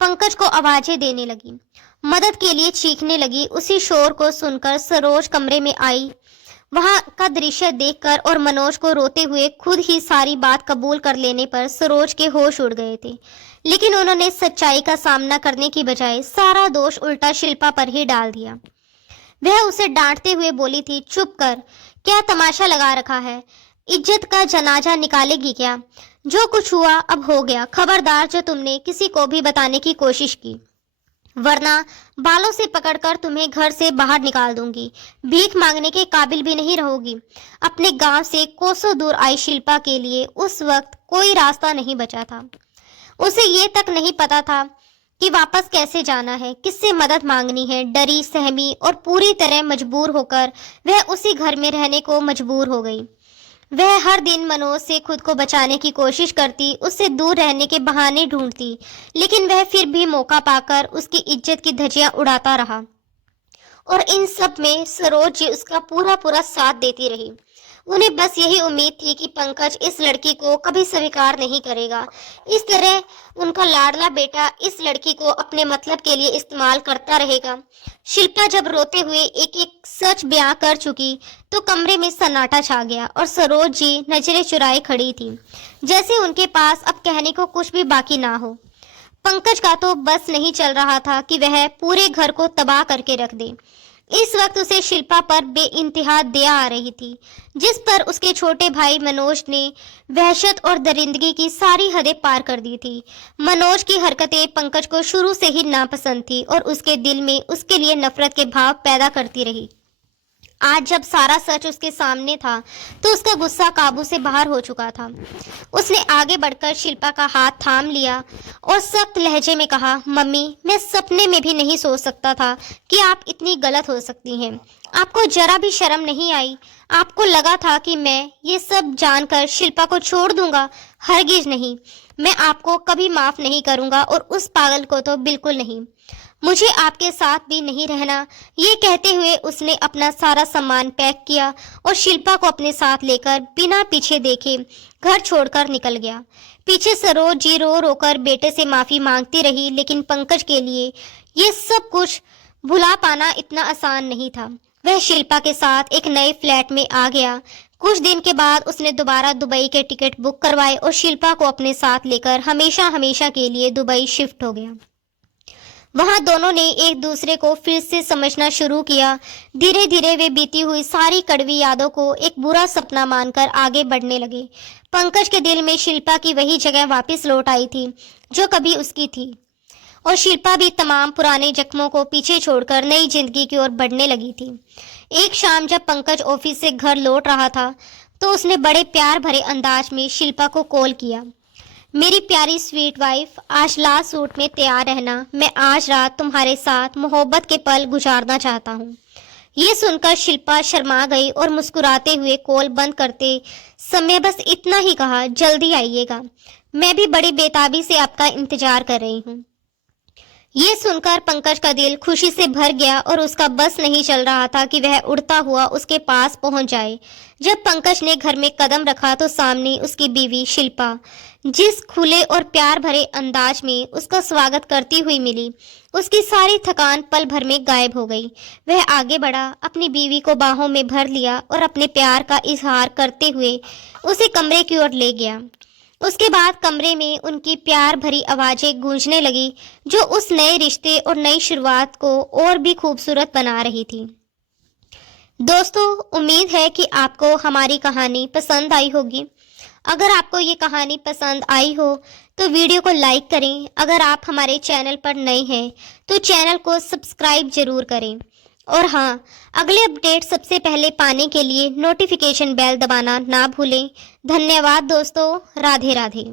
पंकज को आवाजें देने लगी, मदद के लिए चीखने लगी। उसी शोर को सुनकर सरोज कमरे में आई। वहां का दृश्य देखकर और मनोज को रोते हुए खुद ही सारी बात कबूल कर लेने पर सरोज के होश उड़ गए थे, लेकिन उन्होंने सच्चाई का सामना करने की बजाय सारा दोष उल्टा शिल्पा पर ही डाल दिया। वह उसे डांटते हुए बोली थी, चुप कर, क्या तमाशा लगा रखा है, इज्जत का जनाजा निकालेगी क्या? जो कुछ हुआ अब हो गया, खबरदार जो तुमने किसी को भी बताने की कोशिश की, वरना बालों से पकड़कर तुम्हें घर से बाहर निकाल दूंगी। भीख मांगने के काबिल भी नहीं रहोगी। अपने गांव से कोसों दूर आई शिल्पा के लिए उस वक्त कोई रास्ता नहीं बचा था। उसे ये तक नहीं पता था कि वापस कैसे जाना है, किससे मदद मांगनी है। डरी, सहमी और पूरी तरह मजबूर होकर वह उसी घर में रहने को मजबूर हो गई। वह हर दिन मनोज से खुद को बचाने की कोशिश करती, उससे दूर रहने के बहाने ढूंढती, लेकिन वह फिर भी मौका पाकर उसकी इज्जत की धज्जियां उड़ाता रहा। और इन सब में सरोज जी उसका पूरा पूरा साथ देती रही। उन्हें बस यही उम्मीद थी कि पंकज इस लड़की को कभी स्वीकार नहीं करेगा। इस तरह उनका लाडला बेटा इस लड़की को अपने मतलब के लिए इस्तेमाल करता रहेगा। शिल्पा जब रोते हुए एक एक सच बयां कर चुकी, तो कमरे में सन्नाटा छा गया और सरोज जी नजरें चुराए खड़ी थी, जैसे उनके पास अब कहने को कुछ भी बाकी ना हो। पंकज का तो बस नहीं चल रहा था कि वह पूरे घर को तबाह करके रख दे। इस वक्त उसे शिल्पा पर बेइंतहा दया आ रही थी, जिस पर उसके छोटे भाई मनोज ने वहशत और दरिंदगी की सारी हदें पार कर दी थी। मनोज की हरकतें पंकज को शुरू से ही नापसंद थी और उसके दिल में उसके लिए नफरत के भाव पैदा करती रही। आज जब सारा सच उसके सामने था तो उसका गुस्सा काबू से बाहर हो चुका था। उसने आगे बढ़कर शिल्पा का हाथ थाम लिया और सख्त लहजे में कहा, मम्मी, मैं सपने में भी नहीं सोच सकता था कि आप इतनी गलत हो सकती हैं। आपको जरा भी शर्म नहीं आई? आपको लगा था कि मैं ये सब जानकर शिल्पा को छोड़ दूंगा? हरगिज नहीं। मैं आपको कभी माफ नहीं करूंगा और उस पागल को तो बिल्कुल नहीं। मुझे आपके साथ भी नहीं रहना। ये कहते हुए उसने अपना सारा सामान पैक किया और शिल्पा को अपने साथ लेकर बिना पीछे देखे घर छोड़कर निकल गया। पीछे सरोज जी रो रोकर बेटे से माफी मांगती रही, लेकिन पंकज के लिए ये सब कुछ भुला पाना इतना आसान नहीं था। वह शिल्पा के साथ एक नए फ्लैट में आ गया। कुछ दिन के बाद उसने दोबारा दुबई के टिकट बुक करवाए और शिल्पा को अपने साथ लेकर हमेशा हमेशा के लिए दुबई शिफ्ट हो गया। वहां दोनों ने एक दूसरे को फिर से समझना शुरू किया। धीरे धीरे वे बीती हुई सारी कड़वी यादों को एक बुरा सपना मानकर आगे बढ़ने लगे। पंकज के दिल में शिल्पा की वही जगह वापस लौट आई थी जो कभी उसकी थी, और शिल्पा भी तमाम पुराने जख्मों को पीछे छोड़कर नई जिंदगी की ओर बढ़ने लगी थी। एक शाम जब पंकज ऑफिस से घर लौट रहा था तो उसने बड़े प्यार भरे अंदाज में शिल्पा को कॉल किया। मेरी प्यारी स्वीट वाइफ, आज लास्ट सूट में तैयार रहना। मैं आज रात तुम्हारे साथ मोहब्बत के पल गुजारना चाहता हूँ। ये सुनकर शिल्पा शर्मा गई और मुस्कुराते हुए कॉल बंद करते समय बस इतना ही कहा, जल्दी आइएगा। मैं भी बड़ी बेताबी से आपका इंतजार कर रही हूँ। ये सुनकर पंकज का दिल खुशी से भर गया और उसका बस नहीं चल रहा था कि वह उड़ता हुआ उसके पास पहुंच जाए। जब पंकज ने घर में कदम रखा तो सामने उसकी बीवी शिल्पा जिस खुले और प्यार भरे अंदाज में उसका स्वागत करती हुई मिली, उसकी सारी थकान पल भर में गायब हो गई। वह आगे बढ़ा, अपनी बीवी को बाहों में भर लिया और अपने प्यार का इजहार करते हुए उसे कमरे की ओर ले गया। उसके बाद कमरे में उनकी प्यार भरी आवाजें गूंजने लगी जो उस नए रिश्ते और नई शुरुआत को और भी खूबसूरत बना रही थी। दोस्तों, उम्मीद है कि आपको हमारी कहानी पसंद आई होगी। अगर आपको ये कहानी पसंद आई हो तो वीडियो को लाइक करें। अगर आप हमारे चैनल पर नए हैं तो चैनल को सब्सक्राइब जरूर करें। और हाँ, अगले अपडेट सबसे पहले पाने के लिए नोटिफिकेशन बेल दबाना ना भूलें। धन्यवाद दोस्तों। राधे राधे।